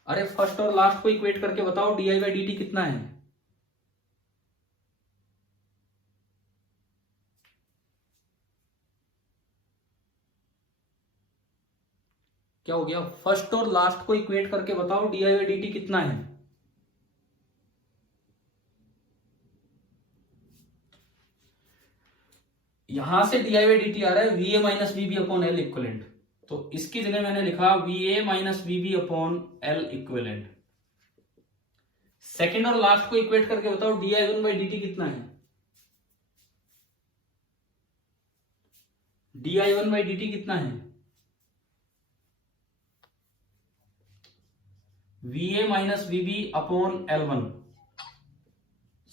अरे फर्स्ट और लास्ट को इक्वेट करके बताओ di/dt कितना है। क्या हो गया? फर्स्ट और लास्ट को इक्वेट करके बताओ di/dt कितना है। यहां से di/dt आ रहा है VA minus VB upon L equivalent, तो इसकी जगह मैंने लिखा VA minus VB upon L equivalent. Second और लास्ट को इक्वेट करके बताओ di1/dt कितना है। di1/dt कितना है? VA minus VB upon L1।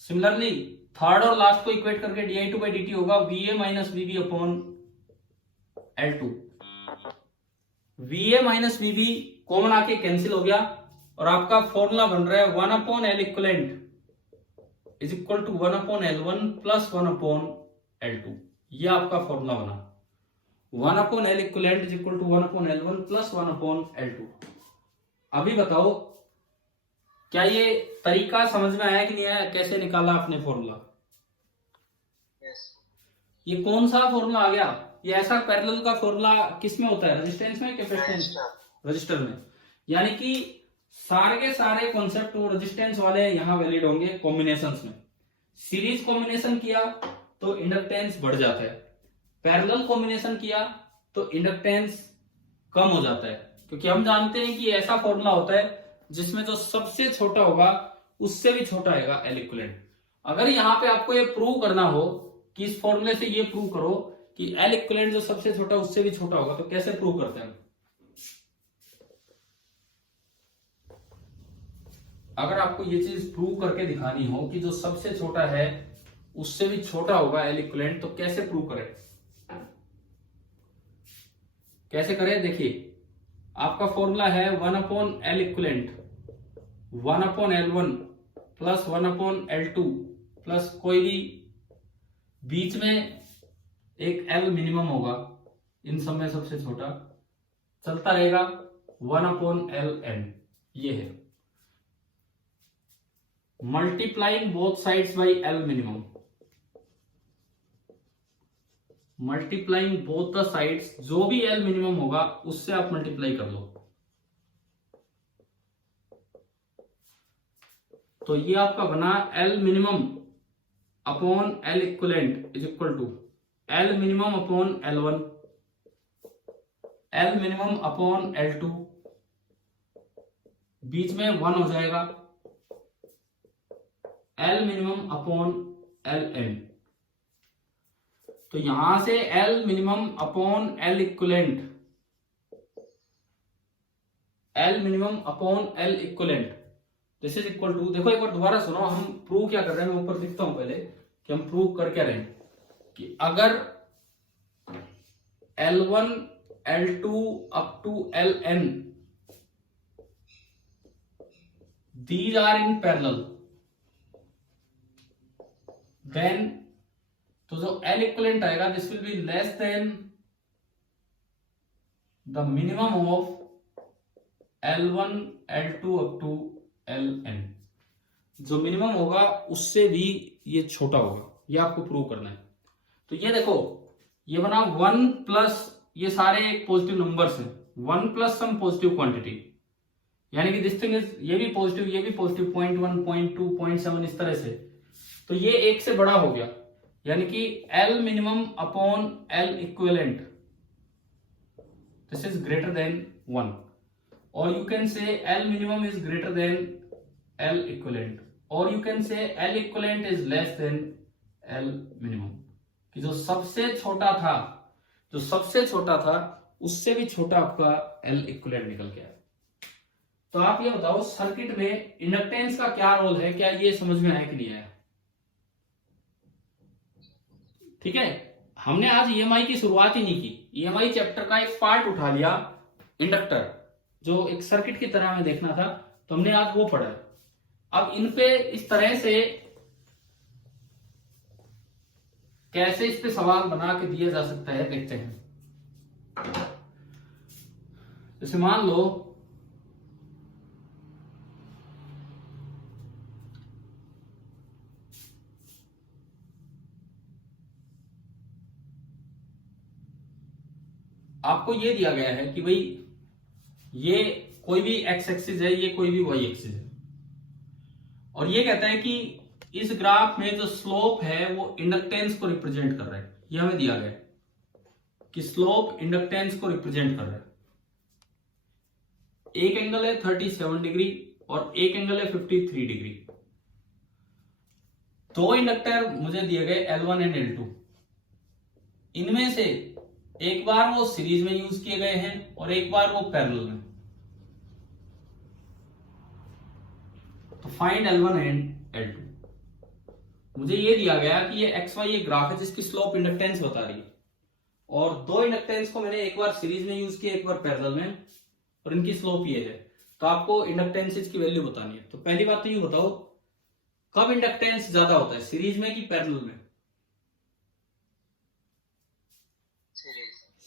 Similarly third और लास्ट को इक्वेट करके di2/dt होगा VA minus VB upon L2। VA minus VB common आके कैंसिल हो गया और आपका फॉर्मूला बन रहा है 1/L equivalent is equal to 1/L1 plus 1/L2। ये आपका फॉर्मूला बना 1/L equivalent is equal to 1/L1 plus 1/L2। अभी बताओ क्या ये तरीका समझ में आया कि नहीं आया, कैसे निकाला आपने फॉर्मूला? यस ये कौन सा फॉर्मूला आ गया? ये ऐसा पैरेलल का फॉर्मूला किस में होता है, रेजिस्टेंस में, कैपेसिटेंस? रजिस्टर में। यानी कि सारे के सारे कॉन्सेप्ट वो रेजिस्टेंस वाले यहाँ वैलिड होंगे कॉम्बिनेशंस में। सीरीज कॉम्बिनेशन किया तो इंडक्टेंस बढ़ जाता है, पैरेलल कॉम्बिनेशन किया तो इंडक्टेंस कम हो जाता है, क्योंकि हम जानते हैं कि ऐसा फॉर्मूला होता है जिसमें जो सबसे छोटा होगा उससे भी छोटा आएगा L इक्विवेलेंट। अगर यहाँ पे आपको ये प्रूव करना हो कि इस फॉर्मूले से ये प्रूव करो कि L इक्विवेलेंट जो सबसे छोटा उससे भी छोटा होगा, तो कैसे प्रूव करते हैं? अगर आपको ये चीज प्रूव करके दिखानी हो कि जो सबसे छोटा है उससे भी छोटा होगा L इक्विवेलेंट, तो कैसे प्रूव करें? कैसे करें? देखिए आपका फॉर्मूला है 1/L equivalent 1/L1 plus 1/L2 plus कोई भी बीच में एक L मिनिमम होगा, इन सब में सबसे छोटा, चलता रहेगा 1/LN। ये है multiplying both sides by L minimum, multiplying both the sides, जो भी L मिनिमम होगा उससे आप मल्टीप्लाई कर लो। तो ये आपका बना L minimum upon L equivalent is equal to L minimum upon L1, L minimum upon L2, बीच में 1 हो जाएगा, L मिनिमम अपॉन LN। तो यहां से L minimum upon L equivalent, L minimum upon L equivalent this is equal to, देखो एक बार दोबारा सुनो, हम प्रूव क्या कर रहे हैं, मैं ऊपर लिखता हूं पहले कि हम प्रूव कर क्या रहे हैं कि अगर L1 L2 up to LN these are in parallel, then तो जो L इक्विवेलेंट आएगा this will be less than the minimum of L1 L2 up to LN। जो मिनिमम होगा उससे भी ये छोटा होगा, ये आपको प्रूव करना है। तो ये देखो ये बना 1 प्लस, ये सारे एक पॉजिटिव नंबर्स हैं, 1 प्लस सम पॉजिटिव क्वांटिटी, यानी कि दिस थिंग इज, ये भी पॉजिटिव ये भी पॉजिटिव, 0.1 0.2 0.7 इस तरह से। तो ये एक से बड़ा हो गया, यानी कि L minimum upon L equivalent this is greater than 1, और you can say L minimum is greater than L equivalent, और you can say L equivalent is less than L minimum, कि जो सबसे छोटा था उससे भी छोटा आपका L इक्विवेलेंट निकल गया। तो आप ये बताओ सर्किट में इंडक्टेंस का क्या रोल है, क्या ये समझ में आया कि नहीं आया? ठीक है, हमने आज EMI की शुरुआत ही नहीं की, EMI चैप्टर का एक पार्ट उठा लिया, इंडक्टर जो एक सर्किट की तरह में देखना था, तो हमने आज वो पढ़ा। अब इन पे इस तरह से कैसे इस पे सवाल बना के दिया जा सकता है, देखते हैं। जैसे मान लो आपको ये दिया गया है कि भाई ये कोई भी एक्स एक्सिस है, ये कोई भी वाई एक्सिस है, और ये कहता है कि इस ग्राफ में जो स्लोप है वो इंडक्टेंस को रिप्रेजेंट कर रहा है। ये हमें दिया गया है कि स्लोप इंडक्टेंस को रिप्रेजेंट कर रहा है। एक एंगल है 37 डिग्री और एक एंगल है 53 डिग्री। दो इंडक्टर मुझे दिए गए L1 एंड L2, इनमें से एक बार वो सीरीज में यूज किए गए हैं और एक बार वो पैरेलल में। तो फाइंड L1 एंड L2। मुझे ये दिया गया कि ये XY ये ग्राफ है जिसकी स्लोप इंडक्टेंस बता रही है, और दो इंडक्टेंस को मैंने एक बार सीरीज में यूज किया, एक बार पैरेलल में, और इनकी स्लोप ये है। तो आपको इंडक्टेंसेस की वैल्यू बतानी है। तो पहली बात तो ये बताओ कब इंडक्टेंस ज्यादा होता है, सीरीज में कि पैरेलल में?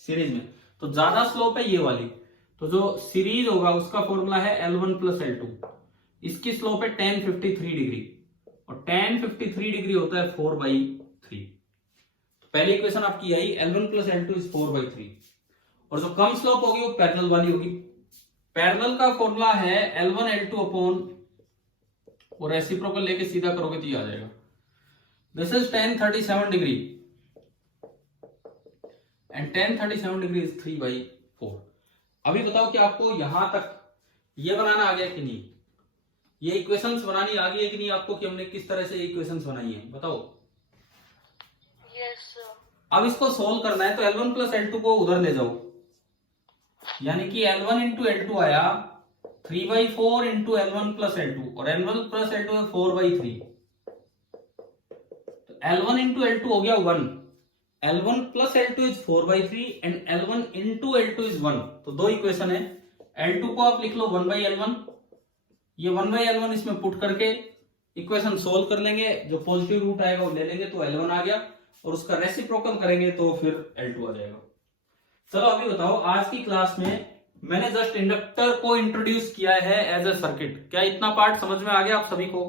सीरीज में। तो ज्यादा स्लोप है ये वाली, तो जो सीरीज होगा उसका फॉर्मूला है L1 प्लस L2। इसकी स्लोप है tan 53 डिग्री, और tan 53 डिग्री होता है 4/3। तो पहली इक्वेशन आपकी आई L1 प्लस L2 इज 4/3। और जो कम स्लोप होगी वो पैरेलल वाली होगी। पैरेलल का फॉर्मूला है L1 L2 अपॉन, और रेसिप्रोकल लेके सीधा करोगे तो ये आ जाएगा। This is tan 37 degree, and tan 37 degree is 3/4। अभी बताओ कि आपको यहां तक ये बनाना आ गया कि नहीं, ये इक्वेशंस बनानी आ गई है कि नहीं आपको, कि हमने किस तरह से इक्वेशंस बनाई है, बताओ। Yes sir. अब इसको सोल्व करना है तो L1 प्लस L2 को उधर ले जाओ, यानी कि L1 इंटू L2 आया 3/4 इंटू L1 प्लस L2, और L1 प्लस L2 है 4/3। तो L1 इंटू L2 हो गया 1, L1 plus L2 is 4/3 and L1 into L2 is 1। तो दो इक्वेशन है। L2 को आप लिख लो 1/L1, ये 1/L1 इसमें पुट करके इक्वेशन सोल्व कर लेंगे, जो पॉजिटिव रूट आएगा वो ले लेंगे तो L1 आ गया, और उसका रेसिप्रोकल करेंगे तो फिर L2 आ जाएगा। चलो अभी बताओ, आज की क्लास में मैंने जस्ट इंडक्टर को इंट्रोड्यूस किया है एज ए सर्किट। क्या इतना पार्ट समझ में आ गया आप सभी को?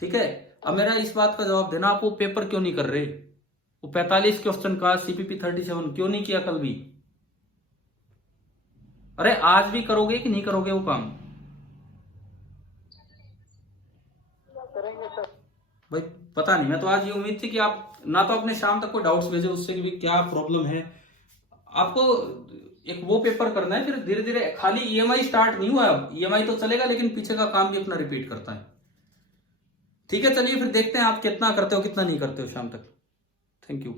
ठीक है। अब मेरा इस बात का जवाब देना, आप वो पेपर क्यों नहीं कर रहे? वो 45 क्वेश्चन का CPP 37 क्यों नहीं किया कल भी? अरे आज भी करोगे कि नहीं करोगे वो काम? करेंगे सर। भाई पता नहीं, मैं तो आज ये उम्मीद थी कि आप ना तो अपने शाम तक कोई डाउट्स भेजे उससे कि भी क्या प्रॉब्लम है। आपको एक वो पेपर करना है, फिर धीरे धीरे, खाली EMI स्टार्ट नहीं हुआ। अब EMI तो चलेगा लेकिन पीछे का काम भी अपना रिपीट करता है। ठीक है, चलिए फिर देखते हैं आप कितना करते हो कितना नहीं करते हो शाम तक। Thank you.